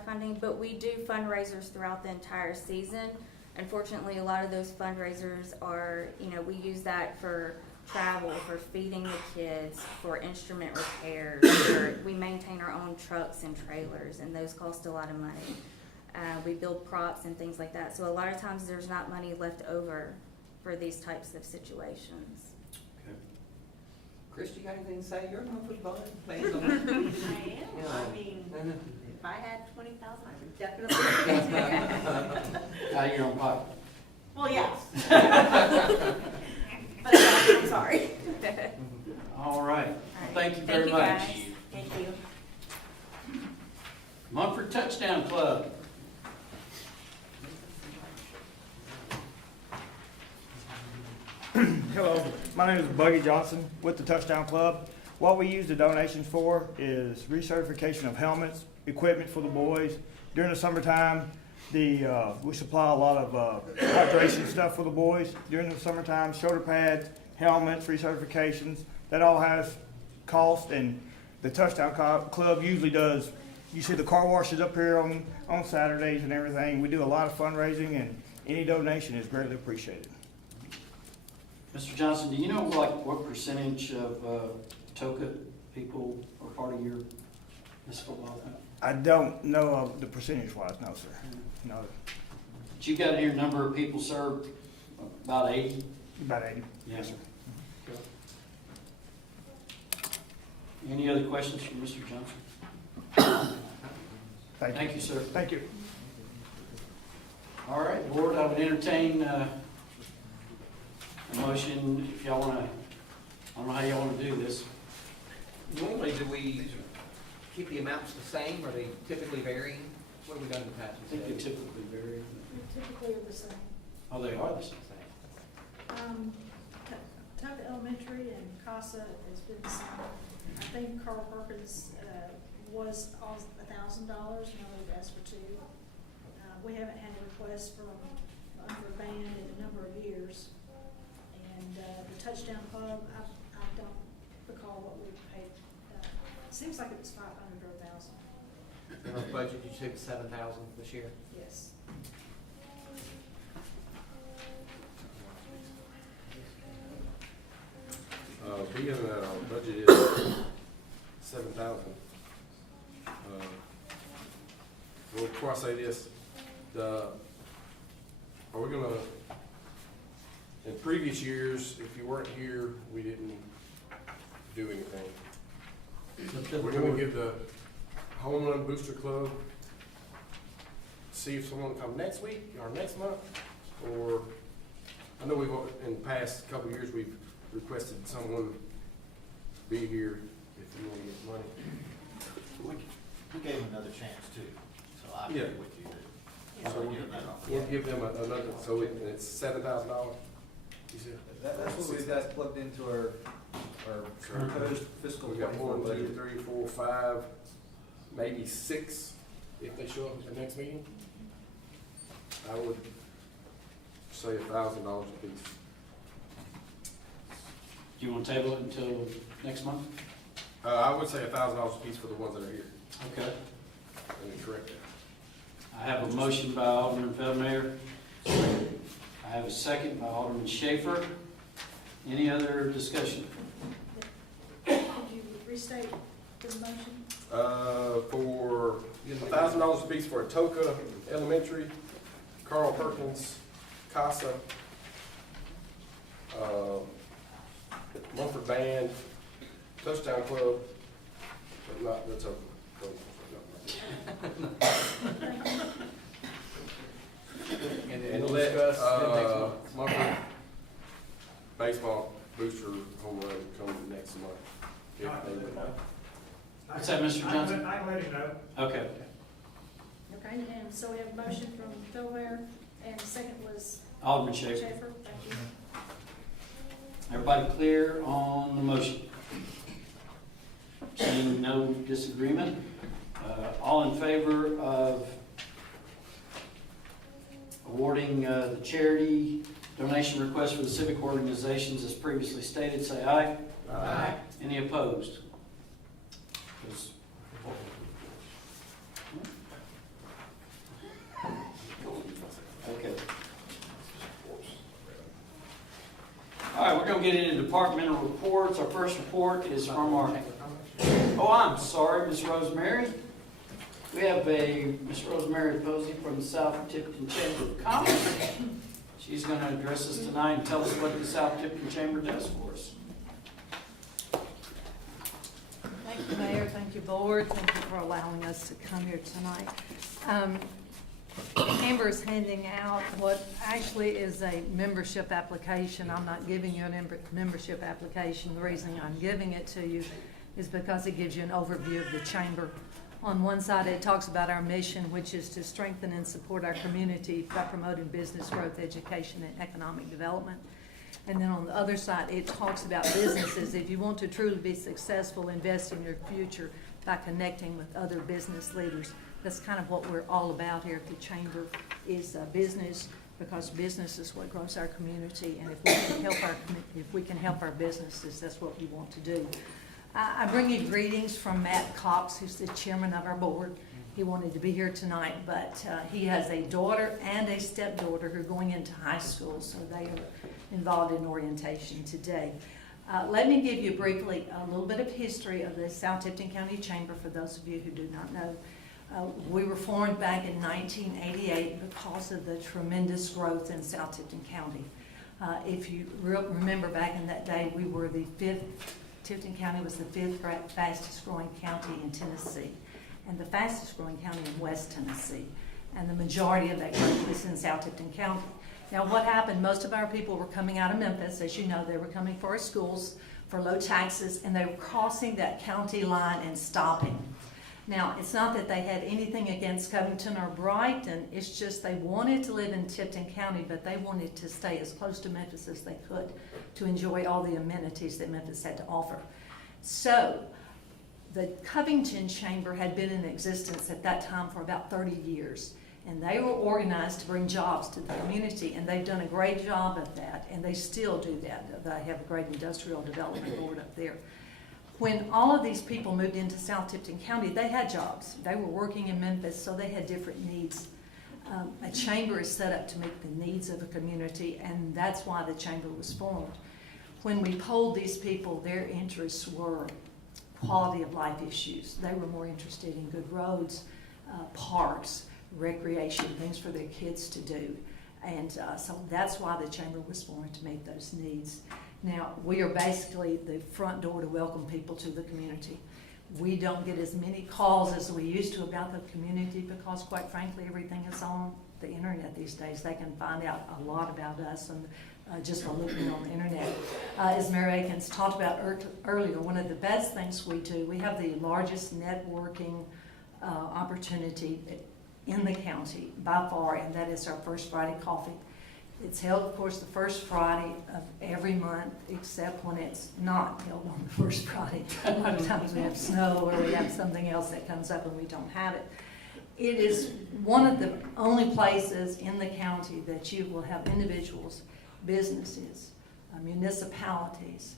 funding, but we do fundraisers throughout the entire season. Unfortunately, a lot of those fundraisers are, we use that for travel, for feeding the kids, for instrument repairs, we maintain our own trucks and trailers, and those cost a lot of money. We build props and things like that, so a lot of times there's not money left over for these types of situations. Okay. Chris, you got anything to say? You're not for fun. Plans on I am, I mean, if I had 20,000, I would definitely. Out of your own pocket. Well, yes. But I'm sorry. All right. Well, thank you very Thank you, much. guys. Thank you. Mumford Touchdown Club. Hello, my name is Buggy Johnson with the Touchdown Club. What we use the donations for is recertification of helmets, equipment for the boys. During the summertime, we supply a lot of hydration stuff for the boys. During the summertime, shoulder pads, helmets, recertifications, that all has cost, and the Touchdown Club usually does. You see the car washes up here on Saturdays and everything. We do a lot of fundraising, and any donation is greatly appreciated. Mr. Johnson, do you know what percentage of Atoka people are part of your this football team? I don't know of the percentage wise, no, sir. No. But you got here number of people served, about 80? About 80. Yes, sir. Any other questions for Mr. Johnson? Thank you, sir. Thank you. All right, board, I would entertain a motion if y'all want to, I don't know how y'all want to do this. Normally, do we keep the amounts the same, or they typically vary? What have we done in the past? I think they typically vary. They typically are the same. Oh, they are the same. Atoka Elementary and CASA has been the same. I think Carl Perkins was $1,000, now they've asked for $2,000. We haven't had a request for a band in a number of years. And the Touchdown Club, I don't recall what we paid. It seems like it was $500 or $1,000. In our budget, you said 7,000 this year? Yes. Being that our budget is 7,000, well, before I say this, are we gonna, in previous years, if you weren't here, we didn't do anything. We're gonna give the Home Run Booster Club, see if someone come next week or next month, or, I know we've, in the past couple of years, we've requested someone be here if you want to get money. We gave them another chance too, so I agree Yeah. with you that. So we'll give them another, so it's $7,000, you said? That's what we've got plugged into our proposed fiscal We got 24 1, 2, budget. 3, 4, 5, maybe 6 if they show up at the next meeting. I would say $1,000 a piece. Do you want to table it until next month? I would say $1,000 a piece for the ones that are here. Okay. Let me correct that. I have a motion by Alderman Feldmayer. I have a second by Alderman Schaefer. Any other discussion? Could you restate the motion? For $1,000 apiece for Atoka Elementary, Carl Perkins, CASA, Mumford Band, Touchdown Club, but not the Atoka. And And we'll let, discuss it next month. Mumford baseball booster home run come next month. If they would. What's that, Mr. Johnson? I can let you know. Okay. Okay, and so we have a motion from Philware, and the second was Alderman Schaefer. Schaefer. Thank you. Everybody clear on the motion? Seeing no disagreement, all in favor of awarding the charity donation request for the civic organizations as previously stated, say aye. Aye. Any opposed? Okay. All right, we're going to get into departmental reports. Our first report is from our... Oh, I'm sorry, Miss Rosemary. We have a Miss Rosemary Posey from the South Tipton Chamber of Commerce. She's going to address us tonight and tell us what the South Tipton Chamber does for us. Thank you, Mayor. Thank you, Board. Thank you for allowing us to come here tonight. The Chamber is handing out what actually is a membership application. I'm not giving you a membership application. The reason I'm giving it to you is because it gives you an overview of the Chamber. On one side, it talks about our mission, which is to strengthen and support our community by promoting business growth, education, and economic development. And then on the other side, it talks about businesses. If you want to truly be successful, invest in your future by connecting with other business leaders. That's kind of what we're all about here at the Chamber, is business, because business is what grows our community. And if we can help our businesses, that's what we want to do. I bring you greetings from Matt Cox, who's the chairman of our board. He wanted to be here tonight, but he has a daughter and a stepdaughter who are going into high school, so they are involved in orientation today. Let me give you briefly a little bit of history of the South Tipton County Chamber for those of you who do not know. We were formed back in 1988 because of the tremendous growth in South Tipton County. If you remember back in that day, we were the Tipton County was the 5th fastest growing county in Tennessee, and the fastest growing county in West Tennessee. And the majority of that growth was in South Tipton County. Now what happened, most of our people were coming out of Memphis. As you know, they were coming for our schools for low taxes, and they were crossing that county line and stopping. Now, it's not that they had anything against Covington or Brighton, it's just they wanted to live in Tipton County, but they wanted to stay as close to Memphis as they could to enjoy all the amenities that Memphis had to offer. So, the Covington Chamber had been in existence at that time for about 30 years, and they were organized to bring jobs to the community, and they've done a great job of that, and they still do that. They have a great industrial development board up there. When all of these people moved into South Tipton County, they had jobs. They were working in Memphis, so they had different needs. A chamber is set up to meet the needs of a community, and that's why the chamber was formed. When we polled these people, their interests were quality of life issues. They were more interested in good roads, parks, recreation, things for their kids to do. And so that's why the chamber was formed, to meet those needs. Now, we are basically the front door to welcome people to the community. We don't get as many calls as we used to about the community because, quite frankly, everything is on the internet these days. They can find out a lot about us and just by looking on the internet. As Mary Akins talked about earlier, one of the best things we do, we have the largest networking opportunity in the county by far, and that is our First Friday Coffee. It's held, of course, the first Friday of every month, except when it's not held on the first Friday. A lot of times we have snow or we have something else that comes up and we don't have it. It is one of the only places in the county that you will have individuals, businesses, municipalities,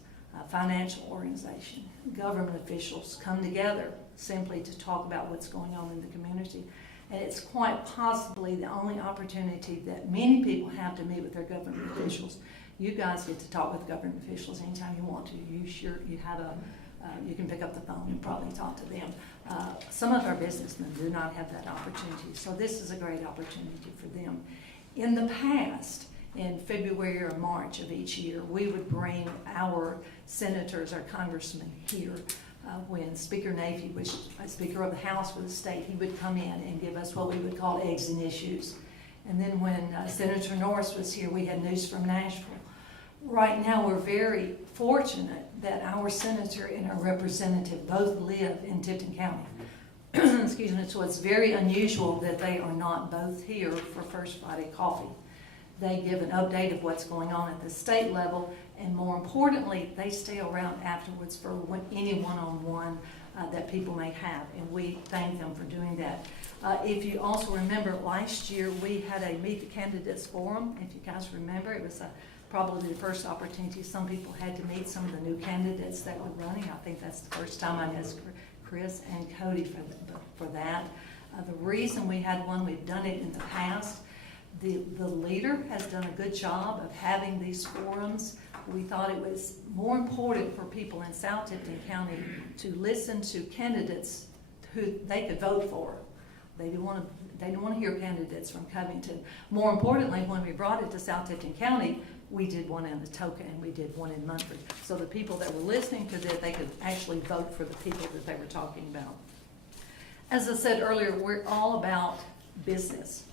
financial organization, government officials come together simply to talk about what's going on in the community. And it's quite possibly the only opportunity that many people have to meet with their government officials. You guys get to talk with government officials anytime you want to. You have you can pick up the phone and probably talk to them. Some of our businessmen do not have that opportunity, so this is a great opportunity for them. In the past, in February or March of each year, we would bring our senators, our congressmen here. When Speaker Navy was Speaker of the House for the state, he would come in and give us what we would call eggs and issues. And then when Senator Norris was here, we had news from Nashville. Right now, we're very fortunate that our senator and our representative both live in Tipton County. Excuse me, so it's very unusual that they are not both here for First Friday Coffee. They give an update of what's going on at the state level, and more importantly, they stay around afterwards for any one-on-one that people may have, and we thank them for doing that. If you also remember, last year we had a Meet the Candidates Forum. If you guys remember, it was probably the first opportunity some people had to meet some of the new candidates that were running. I think that's the first time I asked Chris and Cody for that. The reason we had one, we've done it in the past. The leader has done a good job of having these forums. We thought it was more important for people in South Tipton County to listen to candidates who they could vote for. They didn't want to hear candidates from Covington. More importantly, when we brought it to South Tipton County, we did one in Atoka and we did one in Munford. So the people that were listening to that, they could actually vote for the people that they were talking about. As I said earlier, we're all about business.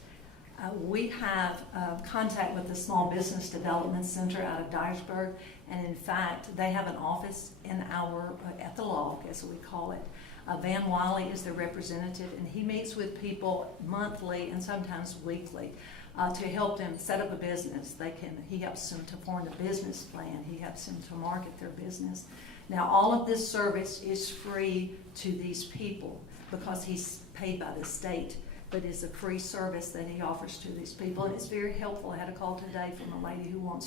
We have contact with the Small Business Development Center out of Dyersburg, and in fact, they have an office in at the log, as we call it. Van Wiley is their representative, and he meets with people monthly and sometimes weekly to help them set up a business. He helps them to form a business plan. He helps them to market their business. Now, all of this service is free to these people because he's paid by the state, but it's a free service that he offers to these people, and it's very helpful. I had a call today from a lady who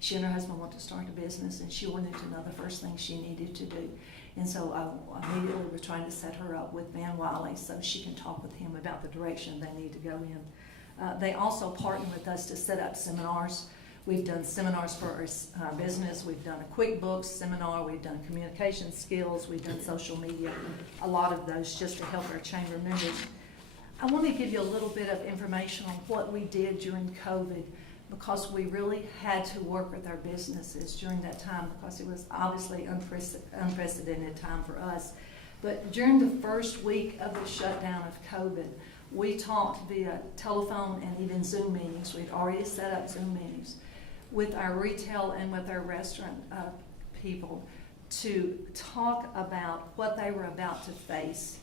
she and her husband want to start a business, and she wanted to know the first thing she needed to do. And so I immediately was trying to set her up with Van Wiley so she can talk with him about the direction they need to go in. They also partner with us to set up seminars. We've done seminars for our business. We've done a QuickBooks seminar. We've done communication skills. We've done social media. A lot of those just to help our chamber members. I want to give you a little bit of information on what we did during COVID, because we really had to work with our businesses during that time, because it was obviously unprecedented time for us. But during the first week of the shutdown of COVID, we talked via telephone and even Zoom meetings. We'd already set up Zoom meetings with our retail and with our restaurant people to talk about what they were about to face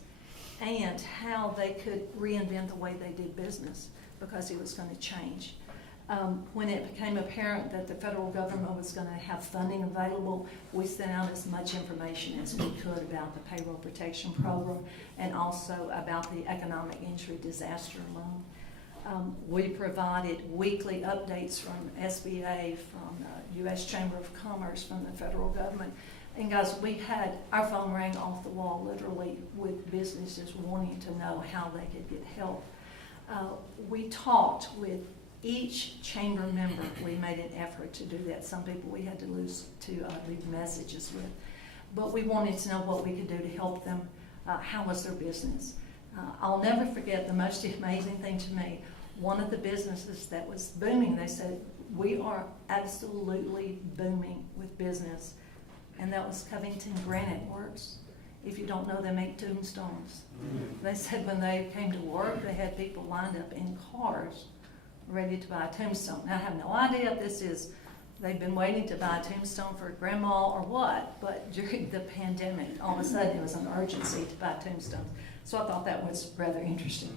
and how they could reinvent the way they did business, because it was going to change. When it became apparent that the federal government was going to have funding available, we sent out as much information as we could about the payroll protection program and also about the economic injury disaster loan. We provided weekly updates from SBA, from U.S. Chamber of Commerce, from the federal government. And guys, we had, our phone rang off the wall literally with businesses wanting to know how they could get help. We talked with each chamber member. We made an effort to do that. Some people we had to leave messages with. But we wanted to know what we could do to help them. How was their business? I'll never forget the most amazing thing to me. One of the businesses that was booming, they said, we are absolutely booming with business. And that was Covington Granite Works. If you don't know, they make tombstones. They said when they came to work, they had people lined up in cars ready to buy a tombstone. Now, I have no idea if they've been waiting to buy a tombstone for grandma or what, but during the pandemic, all of a sudden it was an urgency to buy tombstones. So I thought that was rather interesting.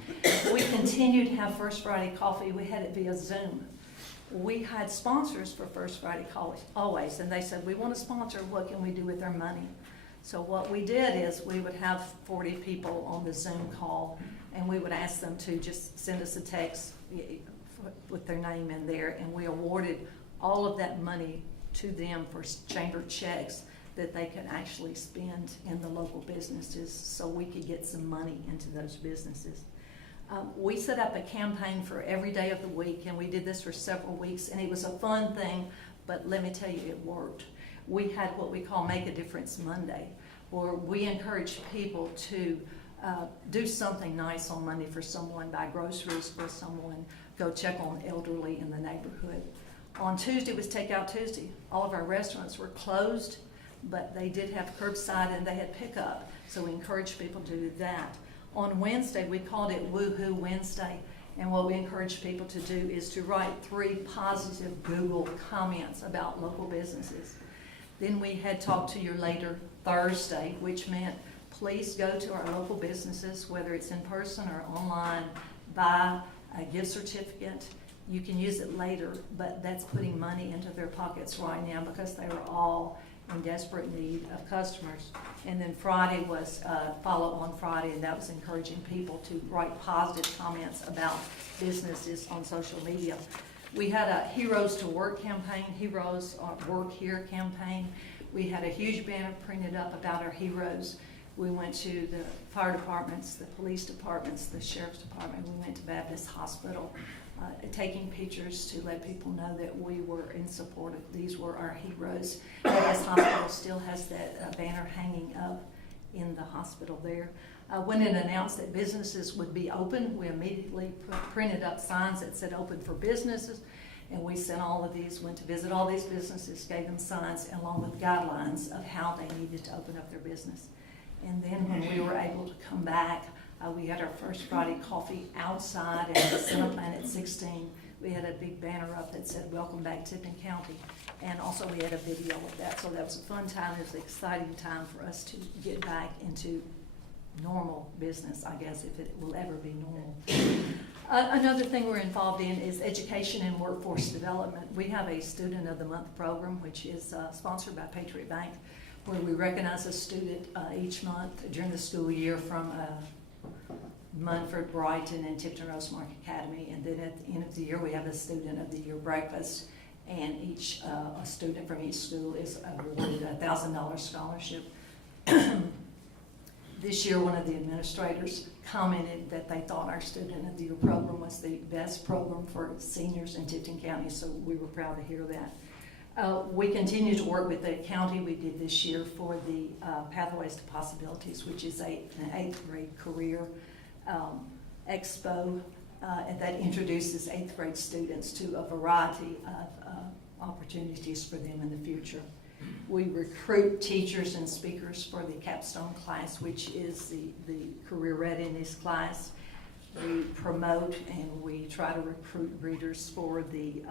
We continued to have First Friday Coffee. We had it via Zoom. We had sponsors for First Friday Coffee always, and they said, we want to sponsor, what can we do with our money? So what we did is we would have 40 people on the Zoom call, and we would ask them to just send us a text with their name in there, and we awarded all of that money to them for chamber checks that they could actually spend in the local businesses so we could get some money into those businesses. We set up a campaign for every day of the week, and we did this for several weeks, and it was a fun thing, but let me tell you, it worked. We had what we call Make a Difference Monday, where we encourage people to do something nice on Monday for someone, buy groceries for someone, go check on elderly in the neighborhood. On Tuesday was Takeout Tuesday. All of our restaurants were closed, but they did have curbside and they had pickup, so we encouraged people to do that. On Wednesday, we called it Woohoo Wednesday, and what we encourage people to do is to write 3 positive Google comments about local businesses. Then we had Talk to You Later Thursday, which meant please go to our local businesses, whether it's in person or online, buy a gift certificate. You can use it later, but that's putting money into their pockets right now because they were all in desperate need of customers. And then Friday was Follow-On Friday, and that was encouraging people to write positive comments about businesses on social media. We had a Heroes to Work campaign, Heroes Work Here campaign. We had a huge banner printed up about our heroes. We went to the fire departments, the police departments, the sheriff's department. We went to Baptist Hospital, taking pictures to let people know that we were in support of, these were our heroes. Baptist Hospital still has that banner hanging up in the hospital there. When it announced that businesses would be open, we immediately printed up signs that said open for businesses, and we sent all of these, went to visit all these businesses, gave them signs along with guidelines of how they needed to open up their business. And then when we were able to come back, we had our first Friday coffee outside at the Cineplanet 16. We had a big banner up that said, "Welcome back Tipton County." And also we had a video of that. So that was a fun time. It was an exciting time for us to get back into normal business, I guess, if it will ever be normal. Another thing we're involved in is education and workforce development. We have a Student of the Month program, which is sponsored by Patriot Bank, where we recognize a student each month during the school year from Munford, Brighton, and Tipton Rosemark Academy. And then at the end of the year, we have a Student of the Year breakfast, and each a student from each school is awarded a $1,000 scholarship. This year, one of the administrators commented that they thought our Student of the Year program was the best program for seniors in Tipton County, so we were proud to hear that. We continue to work with the county. We did this year for the Pathways to Possibilities, which is an 8th grade career expo that introduces 8th grade students to a variety of opportunities for them in the future. We recruit teachers and speakers for the capstone class, which is the career readiness class. We promote and we try to recruit readers for the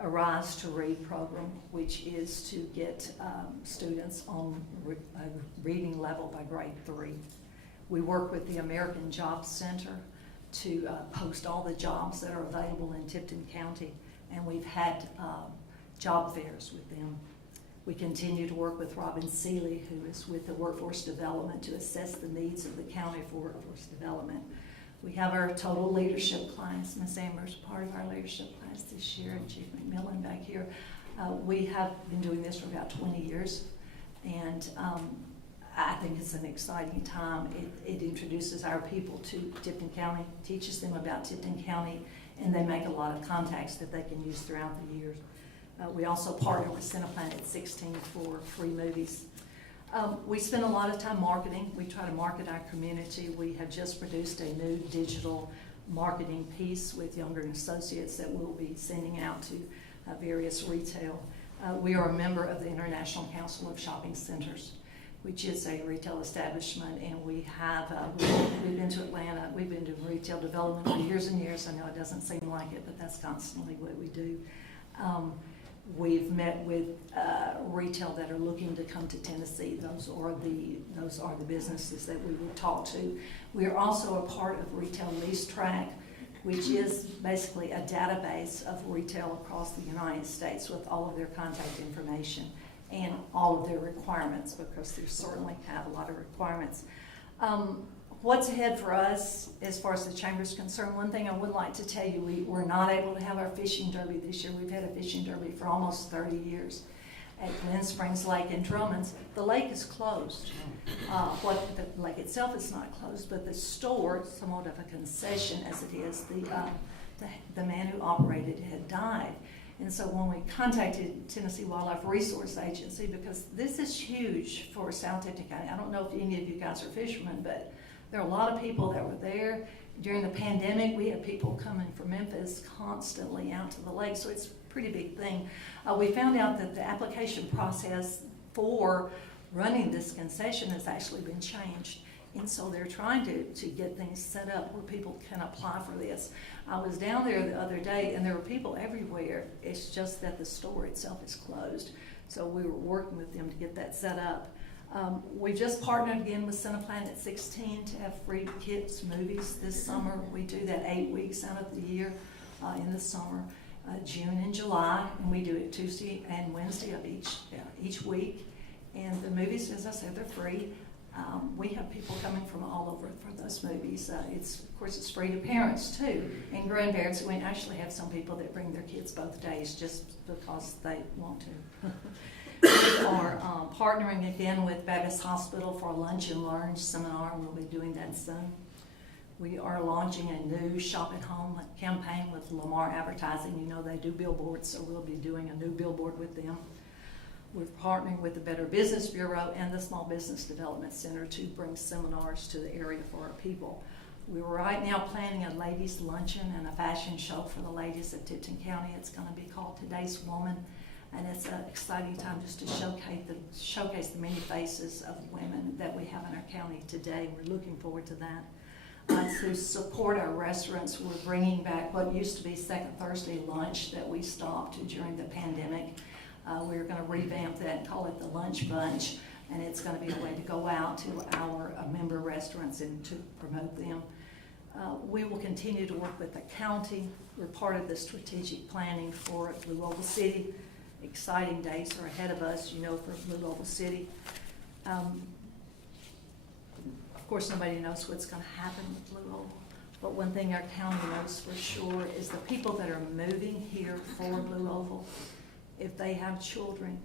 Arise to Read program, which is to get students on a reading level by grade 3. We work with the American Jobs Center to post all the jobs that are available in Tipton County, and we've had job fairs with them. We continue to work with Robin Seeley, who is with the Workforce Development, to assess the needs of the county for workforce development. We have our total leadership class. Ms. Amber's part of our leadership class this year, and Chief McMillan back here. We have been doing this for about 20 years, and I think it's an exciting time. It introduces our people to Tipton County, teaches them about Tipton County, and they make a lot of contacts that they can use throughout the years. We also partner with Cineplanet 16 for free movies. We spend a lot of time marketing. We try to market our community. We have just produced a new digital marketing piece with Younger and Associates that we'll be sending out to various retail. We are a member of the International Council of Shopping Centers, which is a retail establishment, and we have, we've been to Atlanta, we've been doing retail development for years and years. I know it doesn't seem like it, but that's constantly what we do. We've met with retail that are looking to come to Tennessee. Those are the businesses that we would talk to. We are also a part of Retail Lease Track, which is basically a database of retail across the United States with all of their contact information and all of their requirements, because they certainly have a lot of requirements. What's ahead for us as far as the chamber is concerned? One thing I would like to tell you, we were not able to have our fishing derby this year. We've had a fishing derby for almost 30 years. at Glen Springs Lake and Drummond's, the lake is closed. The lake itself is not closed, but the store, somewhat of a concession as it is, the man who operated it had died. And so when we contacted Tennessee Wildlife Resource Agency, because this is huge for South Tipton County, I don't know if any of you guys are fishermen, but there are a lot of people that were there. During the pandemic, we had people coming from Memphis constantly out to the lake, so it's a pretty big thing. We found out that the application process for running this concession has actually been changed. And so they're trying to get things set up where people can apply for this. I was down there the other day and there were people everywhere. It's just that the store itself is closed. So we were working with them to get that set up. We just partnered again with Cineplanet 16 to have free kids movies this summer. We do that 8 weeks out of the year in the summer, June and July, and we do it Tuesday and Wednesday of each week. And the movies, as I said, they're free. We have people coming from all over for those movies. Of course, it's free to parents too, and grandparents. We actually have some people that bring their kids both days just because they want to. We are partnering again with Baptist Hospital for a lunch and learn seminar. We'll be doing that soon. We are launching a new Shop at Home campaign with Lamar Advertising. You know they do billboards, so we'll be doing a new billboard with them. We're partnering with the Better Business Bureau and the Small Business Development Center to bring seminars to the area for our people. We're right now planning a ladies' luncheon and a fashion show for the ladies of Tipton County. It's going to be called Today's Woman, and it's an exciting time just to showcase the many faces of women that we have in our county today. We're looking forward to that. To support our restaurants, we're bringing back what used to be Second Thursday lunch that we stopped during the pandemic. We're going to revamp that and call it the Lunch Bunch, and it's going to be a way to go out to our member restaurants and to promote them. We will continue to work with the county. We're part of the strategic planning for Blue Oval City. Exciting days are ahead of us, you know, for Blue Oval City. Of course, nobody knows what's going to happen with Blue Oval, but one thing our county knows for sure is the people that are moving here for Blue Oval, if they have children,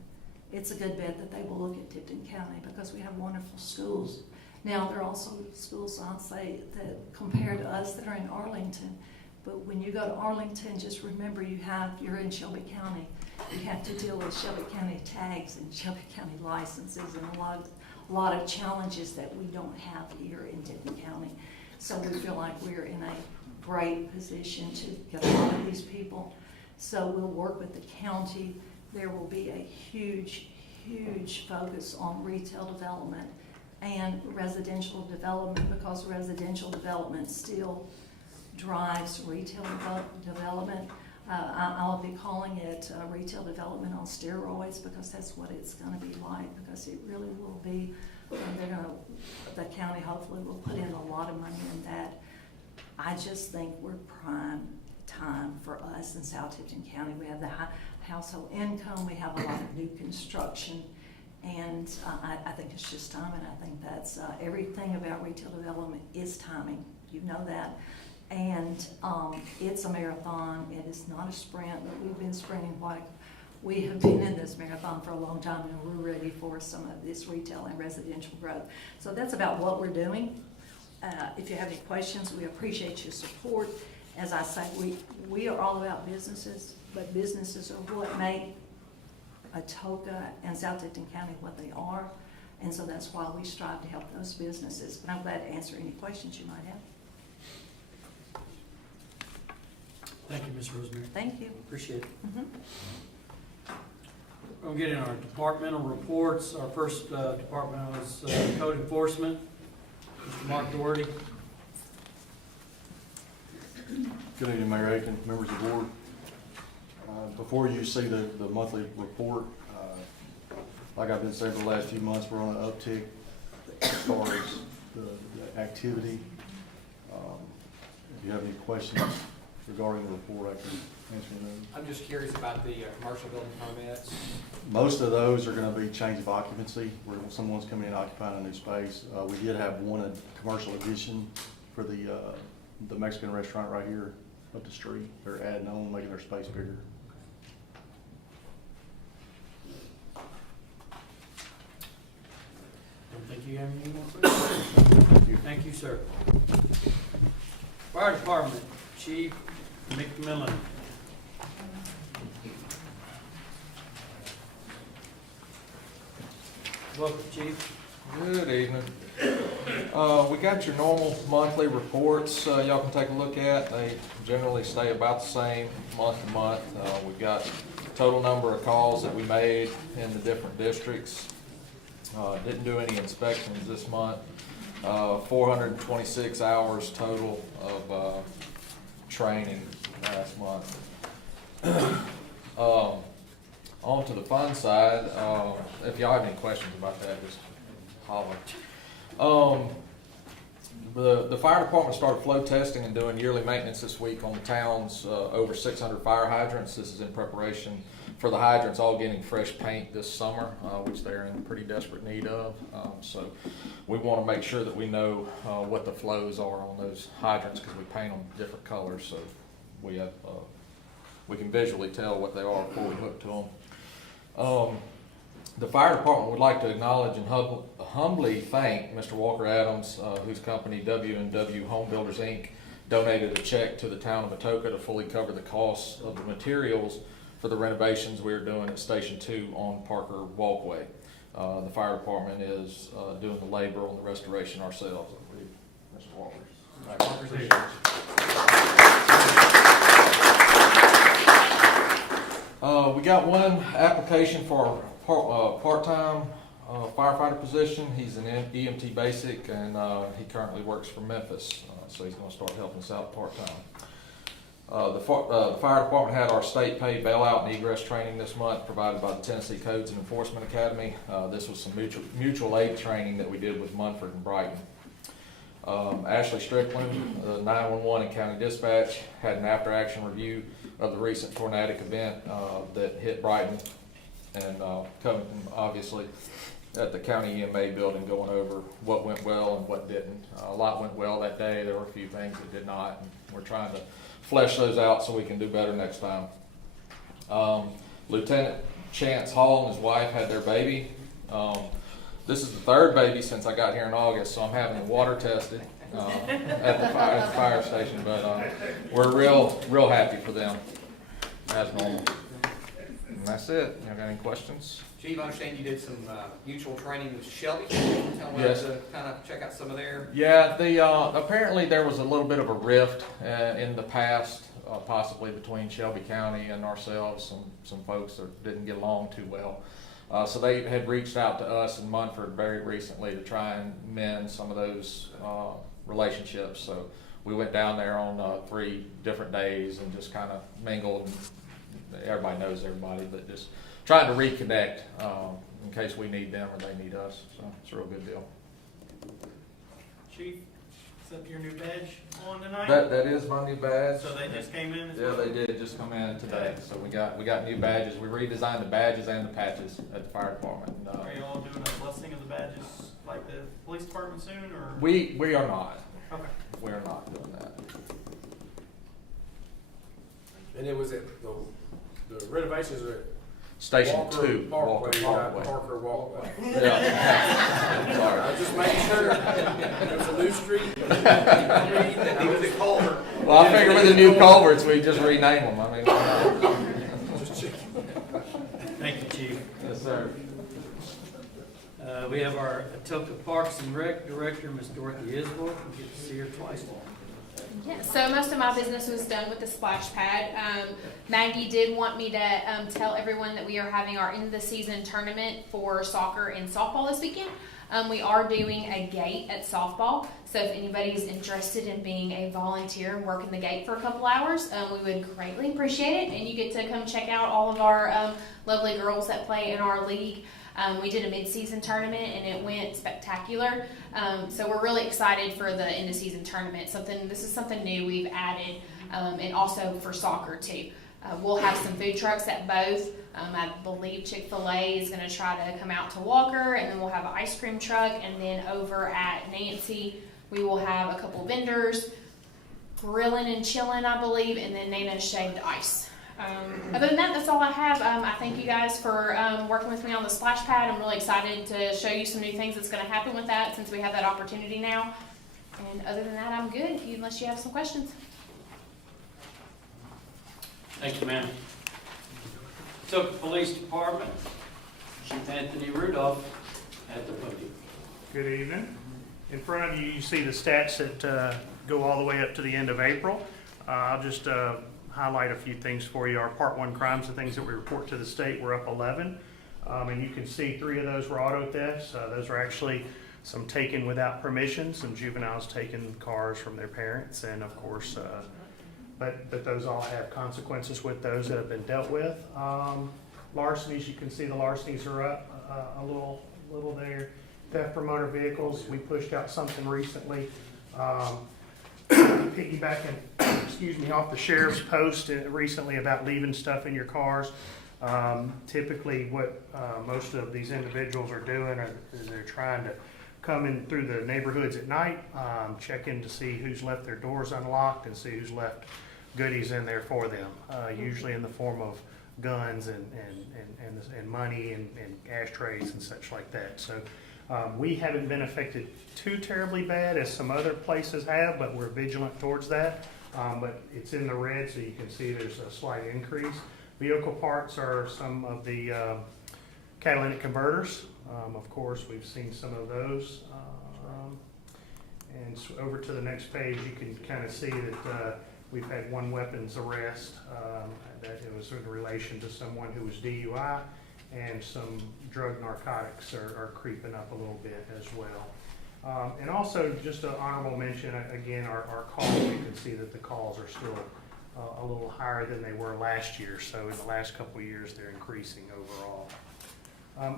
it's a good bet that they will look at Tipton County because we have wonderful schools. Now, there are also schools, I'll say, that compared to us that are in Arlington, but when you go to Arlington, just remember you're in Shelby County. You have to deal with Shelby County tags and Shelby County licenses and a lot of challenges that we don't have here in Tipton County. So we feel like we're in a great position to get a lot of these people. So we'll work with the county. There will be a huge, huge focus on retail development and residential development because residential development still drives retail development. I'll be calling it retail development on steroids because that's what it's going to be like because it really will be. The county hopefully will put in a lot of money in that. I just think we're prime time for us in South Tipton County. We have the high household income, we have a lot of new construction, and I think it's just time, and I think that's everything about retail development is timing. You know that. And it's a marathon. It is not a sprint, but we've been sprinting like we have been in this marathon for a long time, and we're ready for some of this retail and residential growth. So that's about what we're doing. If you have any questions, we appreciate your support. As I say, we are all about businesses, but businesses are what make Atoka and South Tipton County what they are, and so that's why we strive to help those businesses. But I'm glad to answer any questions you might have. Thank you, Ms. Rosemary. Thank you. Appreciate it. Mm-hmm. We'll get in our departmental reports. Our first department is code enforcement. Mr. Mark Doherty. Good evening, Mayor Aiken, members of the board. Before you see the monthly report, like I've been saying for the last few months, we're on an uptick as far as the activity. If you have any questions regarding the report, I can answer them. I'm just curious about the commercial building permits. Most of those are going to be change of occupancy, where someone's coming in occupying a new space. We did have one commercial addition for the Mexican restaurant right here up the street. They're adding on, making their space bigger. Do you have any more? Thank you, sir. Fire Department, Chief McMillan. Welcome, Chief. Good evening. We got your normal monthly reports, y'all can take a look at. They generally stay about the same month to month. We've got total number of calls that we made in the different districts. Didn't do any inspections this month. 426 hours total of training last month. On to the fun side, if y'all have any questions about that, just holler. The fire department started flow testing and doing yearly maintenance this week on the town's over 600 fire hydrants. This is in preparation for the hydrants all getting fresh paint this summer, which they're in pretty desperate need of. So we want to make sure that we know what the flows are on those hydrants, because we paint them different colors, so we have we can visually tell what they are before we hook to them. The fire department would like to acknowledge and humbly thank Mr. Walker Adams, whose company W&W Home Builders Inc. donated a check to the town of Atoka to fully cover the costs of the materials for the renovations we are doing at Station 2 on Parker Walkway. The fire department is doing the labor on the restoration ourselves. I believe Mr. Walker. We got one application for a part-time firefighter position. He's an EMT basic, and he currently works for Memphis, so he's going to start helping us out part-time. The fire department had our state paid bailout and egress training this month, provided by the Tennessee Codes and Enforcement Academy. This was some mutual aid training that we did with Munford and Brighton. Ashley Strickland, 911 and County Dispatch, had an after-action review of the recent tornadic event that hit Brighton, and coming obviously at the county EMA building, going over what went well and what didn't. A lot went well that day. There were a few things that did not, and we're trying to flesh those out so we can do better next time. Lieutenant Chance Hall and his wife had their baby. This is the third baby since I got here in August, so I'm having it water tested at the fire station, but we're real happy for them, as normal. And that's it. You got any questions? Chief, I understand you did some mutual training with Shelby. Tell me Yes. to kind of check out some of their. Yeah, apparently there was a little bit of a rift in the past, possibly between Shelby County and ourselves. Some folks that didn't get along too well. So they had reached out to us in Munford very recently to try and mend some of those relationships. So we went down there on 3 different days and just kind of mingled. And everybody knows everybody, but just trying to reconnect in case we need them or they need us. So it's a real good deal. Chief, is that your new badge on tonight? That is my new badge. So they just came in? Yeah, they did just come in today. So we got new badges. We redesigned the badges and the patches at the fire department. Are you all doing a blessing of the badges like the police department soon, or? We are not. Okay. We are not doing that. And it was at the renovations are at Station Walker 2, Parkway, Walker Parker Walkway. Yeah. Sorry. I was just making sure. There's a new street. He was at Culver. Well, I figure with the new culverts, we just rename them. I mean, Thank you, Chief. yes, sir. We have our Atoka Parks and Rec Director, Ms. Dorothy Isbell. We get to see her twice. Yeah, so most of my business was done with the splash pad. Maggie did want me to tell everyone that we are having our end of the season tournament for soccer and softball this weekend. We are doing a gate at softball, so if anybody's interested in being a volunteer and working the gate for a couple hours, we would greatly appreciate it. And you get to come check out all of our lovely girls that play in our league. We did a mid-season tournament and it went spectacular. So we're really excited for the end of season tournament. This is something new we've added, and also for soccer too. We'll have some food trucks at both. I believe Chick-fil-A is going to try to come out to Walker, and then we'll have an ice cream truck. And then over at Nancy, we will have a couple vendors grilling and chilling, I believe, and then Nana's Shaved Ice. Other than that, that's all I have. I thank you guys for working with me on the splash pad. I'm really excited to show you some new things that's going to happen with that since we have that opportunity now. And other than that, I'm good unless you have some questions. Thank you, ma'am. Atoka Police Department, Chief Anthony Rudolph at the podium. Good evening. In front of you, you see the stats that go all the way up to the end of April. I'll just highlight a few things for you. Our Part 1 crimes, the things that we report to the state, were up 11. And you can see 3 of those were auto thefts. Those are actually some taken without permission, some juveniles taking cars from their parents. And of course, but those all have consequences with those that have been dealt with. Larcenies, you can see the larcenies are up a little there. Theft from motor vehicles, we pushed out something recently. Piggybacking, excuse me, off the sheriff's post recently about leaving stuff in your cars. Typically what most of these individuals are doing is they're trying to come in through the neighborhoods at night, check in to see who's left their doors unlocked and see who's left goodies in there for them, usually in the form of guns and money and ashtrays and such like that. So we haven't been affected too terribly bad as some other places have, but we're vigilant towards that. But it's in the red, so you can see there's a slight increase. Vehicle parts are some of the catalytic converters. Of course, we've seen some of those. And so over to the next page, you can kind of see that we've had 1 weapons arrest. That it was in relation to someone who was DUI, and some drug narcotics are creeping up a little bit as well. And also, just an honorable mention, again, our calls, you can see that the calls are still a little higher than they were last year. So in the last couple of years, they're increasing overall.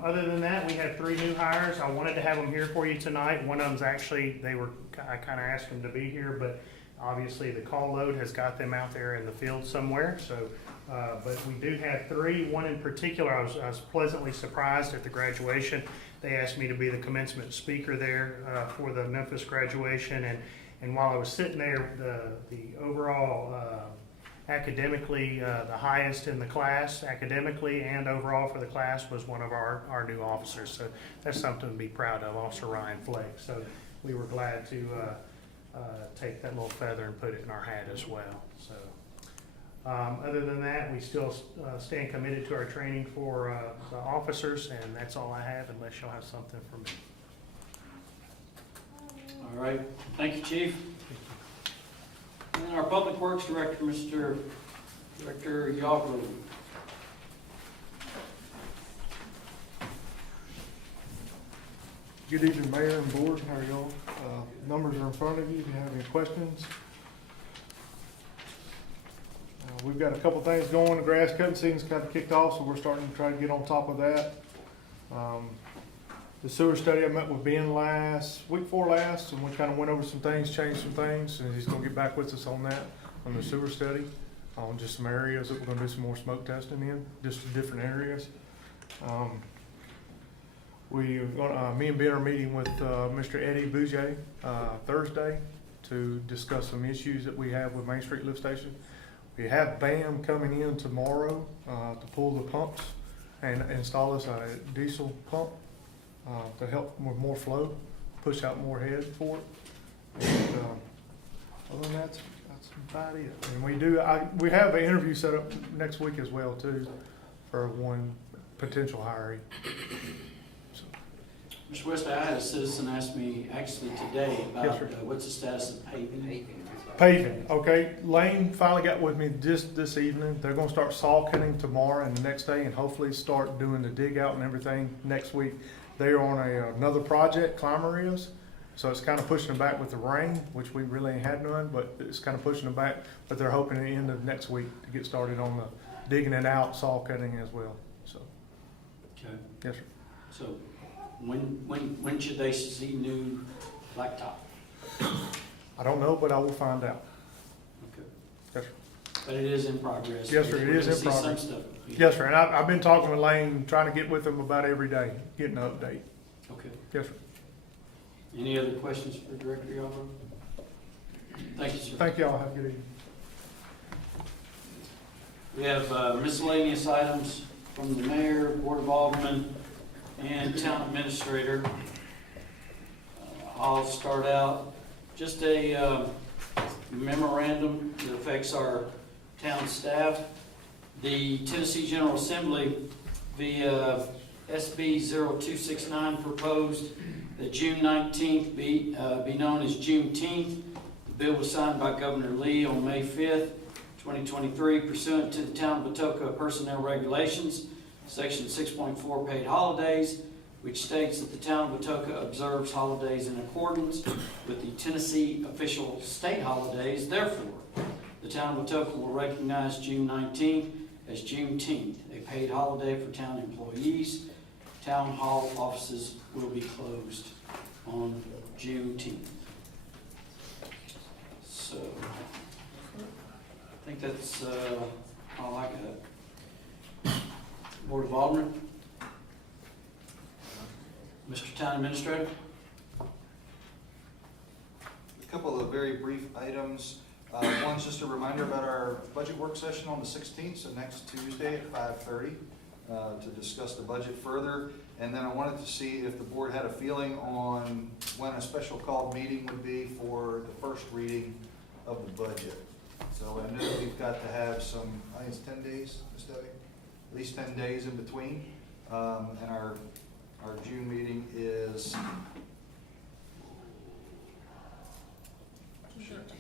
Other than that, we had 3 new hires. I wanted to have them here for you tonight. One of them's actually, I kind of asked them to be here, but obviously the call load has got them out there in the field somewhere. So, but we do have 3. One in particular, I was pleasantly surprised at the graduation. They asked me to be the commencement speaker there for the Memphis graduation. And while I was sitting there, the overall academically, the highest in the class, academically and overall for the class, was one of our new officers. So that's something to be proud of, Officer Ryan Flake. So we were glad to take that little feather and put it in our hat as well. So other than that, we still stand committed to our training for the officers, and that's all I have unless y'all have something for me. All right, thank you, Chief. And our Public Works Director, Mr. Director Yarbrough. Good evening, Mayor and Board. How are y'all? Numbers are in front of you if you have any questions. We've got a couple things going. The grass cutting season's kind of kicked off, so we're starting to try to get on top of that. The sewer study, I met with Ben week before last, and we kind of went over some things, changed some things, and he's going to get back with us on that, on the sewer study, on just some areas that we're going to do some more smoke testing in, just different areas. Me and Ben are meeting with Mr. Eddie Bouget Thursday to discuss some issues that we have with Main Street Lift Station. We have BAM coming in tomorrow to pull the pumps and install us a diesel pump to help with more flow, push out more head for it. And other than that, that's about it. And we have an interview set up next week as well too for one potential hiree. Mr. West, I had a citizen ask me actually today about what's the status of paving. Paving, okay. Lane finally got with me just this evening. They're going to start saw cutting tomorrow and the next day, and hopefully start doing the dig out and everything next week. They're on another project, Climber is, so it's kind of pushing them back with the rain, which we really ain't had none, but it's kind of pushing them back. But they're hoping at the end of next week to get started on the digging it out, saw cutting as well. So, okay. Yes, sir. So, when should they see new blacktop? I don't know, but I will find out. Okay. Yes, sir. But it is in progress. Yes, sir, it is in progress. Yes, sir, and I've been talking with Lane, trying to get with him about every day, getting an update. Okay. Yes, sir. Any other questions for Director Yarbrough? Thank you, sir. Thank y'all. Have a good evening. We have miscellaneous items from the mayor, board of aldermen, and town administrator. I'll start out, just a memorandum that affects our town staff. The Tennessee General Assembly via SB 0269 proposed that June 19th be known as Juneteenth. The bill was signed by Governor Lee on May 5th, 2023, pursuant to the Town of Atoka Personnel Regulations, Section 6.4 Paid Holidays, which states that the Town of Atoka observes holidays in accordance with the Tennessee official state holidays. Therefore, the Town of Atoka will recognize June 19th as Juneteenth, a paid holiday for town employees. Town hall offices will be closed on Juneteenth. So, I think that's all I got. Board of Aldermen. Mr. Town Administrator. A couple of very brief items. One's just a reminder about our budget work session on the 16th, so next Tuesday at 5:30, to discuss the budget further. And then I wanted to see if the board had a feeling on when a special called meeting would be for the first reading of the budget. So I know we've got to have some, I think it's 10 days, Ms. Debbie? At least 10 days in between. And our June meeting is,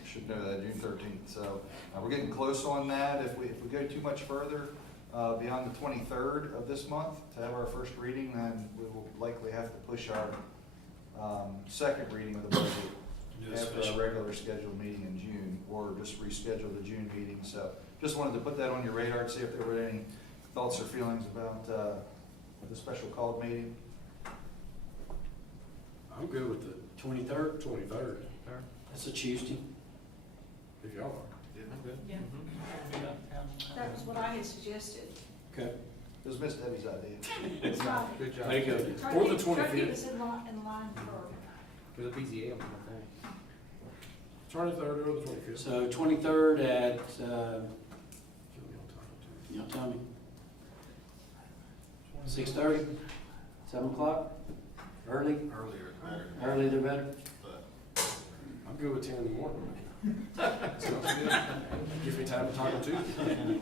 should know that, June 13th. So we're getting close on that. If we go too much further beyond the 23rd of this month to have our first reading, then we will likely have to push our second reading of the budget after our regular scheduled meeting in June, or just reschedule the June meeting. So just wanted to put that on your radar to see if there were any thoughts or feelings about the special called meeting. I'm good with the 23rd? 23rd, That's a Tuesday. if y'all are. Yeah, I'm good. Yeah. That was what I had suggested. Okay. It was Miss Debbie's idea. That's right. Good job. There you go. Try Or to the keep- try to keep 25th. us in line for, For the PZA on the thing. 23rd or the 25th. So 23rd at, y'all tell me, 6:30, 7 o'clock? Early? Earlier, better. Early the better? I'm good with 10 in the morning. Sounds good. Gives me time to talk on Tuesday.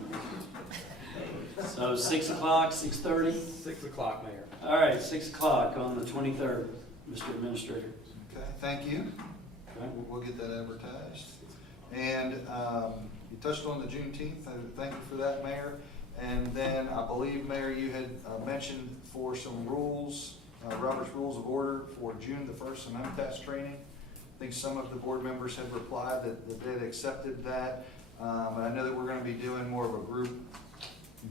So 6 o'clock, 6:30? 6 o'clock, Mayor. All right, 6 o'clock on the 23rd, Mr. Administrator. Okay, thank you. Okay. We'll get that advertised. And you touched on the Juneteenth, thank you for that, Mayor. And then I believe, Mayor, you had mentioned for some rules, Robert's Rules of Order for June the 1st, some MTS training. I think some of the board members had replied that they had accepted that. And I know that we're going to be doing more of a group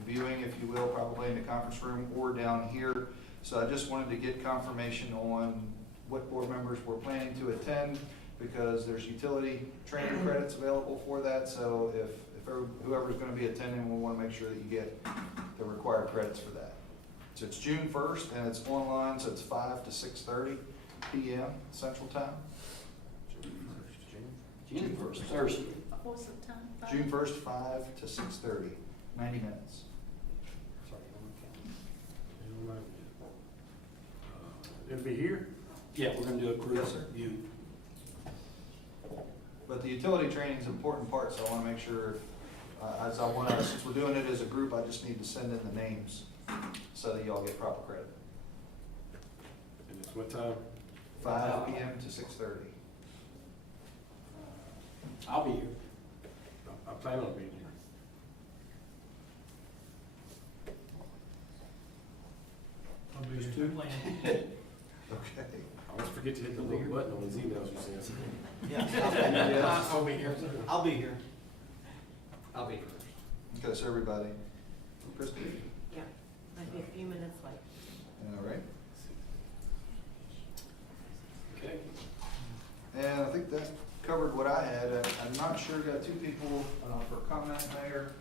viewing, if you will, probably in the conference room or down here. So I just wanted to get confirmation on what board members were planning to attend, because there's utility training credits available for that. So if whoever's going to be attending, we want to make sure that you get the required credits for that. So it's June 1st, and it's online, so it's 5 to 6:30 p.m. Central Time. June 1st, Thursday. what's the time? June 1st, 5 to 6:30, 90 minutes. It'll be here? Yeah, we're gonna do a group Yes, sir. view. But the utility training is an important part, so I want to make sure, since we're doing it as a group, I just need to send in the names so that y'all get proper credit. And it's what time? 5 p.m. to 6:30. I'll be here. I plan on being here. I'll be Just here. two? Okay. I always forget to hit the little button on these emails you send. Yeah, I'll be here. I'll be here. I'll be here. Okay, so everybody. Christie? Yeah, might be a few minutes late. All right. Okay. And I think that covered what I had. I'm not sure, got two people for comment, Mayor,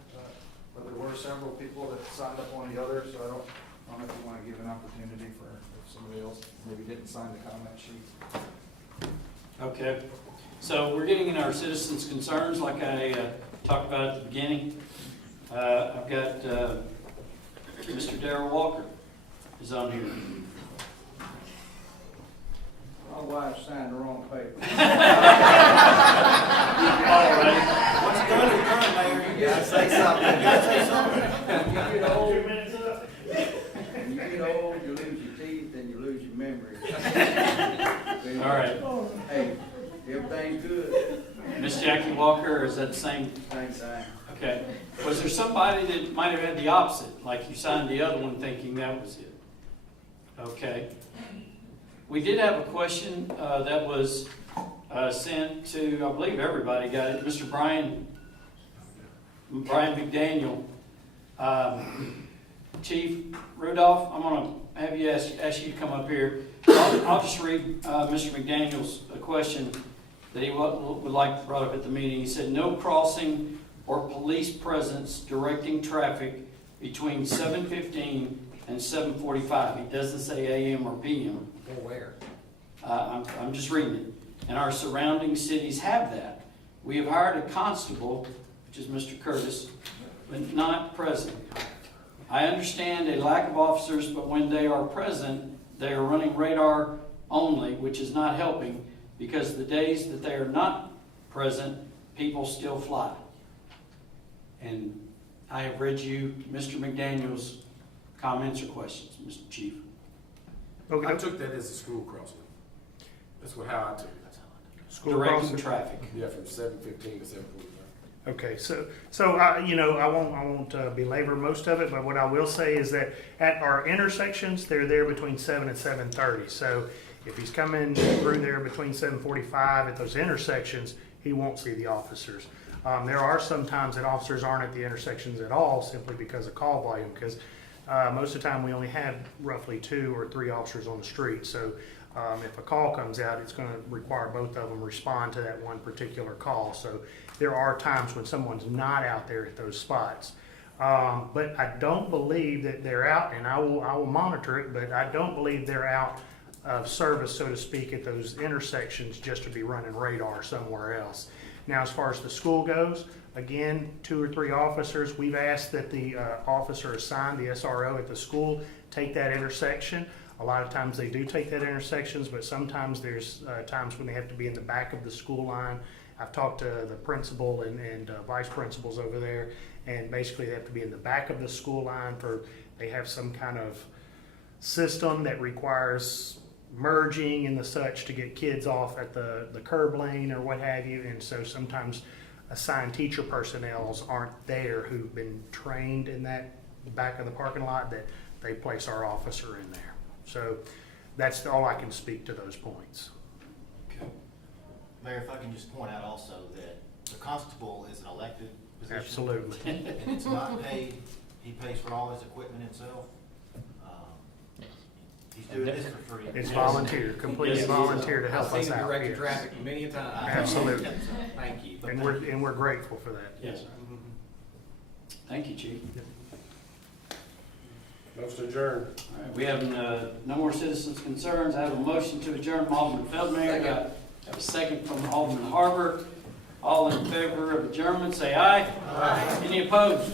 but there were several people that signed up on the other, so I don't know if you want to give an opportunity for if somebody else maybe didn't sign the comment sheet. Okay. So we're getting in our citizens' concerns like I talked about at the beginning. I've got Mr. Darrell Walker is on here. My wife signed the wrong paper. All right. What's done is done, Mayor. You gotta say something. You gotta say something. You get old, when you get old, you lose your teeth and you lose your memory. All right. Hey, everything's good. Miss Jackie Walker, or is that the same? Same thing. Okay. Was there somebody that might have had the opposite, like you signed the other one thinking that was it? Okay. We did have a question that was sent to, I believe everybody got it, Mr. Brian McDaniel. Chief Rudolph, I'm going to have you ask you to come up here. I'll just read Mr. McDaniel's question that he would like brought up at the meeting. He said, no crossing or police presence directing traffic between 7:15 and 7:45. He doesn't say AM or PM. Or where? I'm just reading it. And our surrounding cities have that. We have hired a constable, which is Mr. Curtis, but not present. I understand a lack of officers, but when they are present, they are running radar only, which is not helping, because the days that they are not present, people still fly. And I have read you Mr. McDaniel's comments or questions, Mr. Chief. I took that as a school crossing. That's how I took it. School Directing crossing. traffic. Yeah, from 7:15 to 7:45. Okay, so you know, I won't belabor most of it, but what I will say is that at our intersections, they're there between 7 and 7:30. So if he's coming through there between 7:45 at those intersections, he won't see the officers. There are some times that officers aren't at the intersections at all, simply because of call volume, because most of the time we only have roughly 2 or 3 officers on the street. So if a call comes out, it's going to require both of them respond to that one particular call. So there are times when someone's not out there at those spots. But I don't believe that they're out, and I will monitor it, but I don't believe they're out of service, so to speak, at those intersections just to be running radar somewhere else. Now, as far as the school goes, again, 2 or 3 officers. We've asked that the officer assigned, the SRO at the school, take that intersection. A lot of times they do take that intersections, but sometimes there's times when they have to be in the back of the school line. I've talked to the principal and vice principals over there, and basically they have to be in the back of the school line they have some kind of system that requires merging and the such to get kids off at the curb lane or what have you. And so sometimes assigned teacher personnel aren't there who've been trained in that back of the parking lot, that they place our officer in there. So that's all I can speak to those points. Okay. Mayor, if I can just point out also that the constable is an elected position. Absolutely. And it's not paid. He pays for all his equipment himself. He's doing this for free. It's volunteer, completely volunteer to help us out. I've seen him direct yes. traffic many a time. Absolutely. Thank you. And we're grateful for that. Yes, sir. Thank you, Chief. Motion adjourned. All right, we have no more citizens' concerns. I have a motion to adjourn from Alderman Feldmayer. I have a second from Alderman Harper. All in favor of adjournment, say aye. Aye. Any opposed?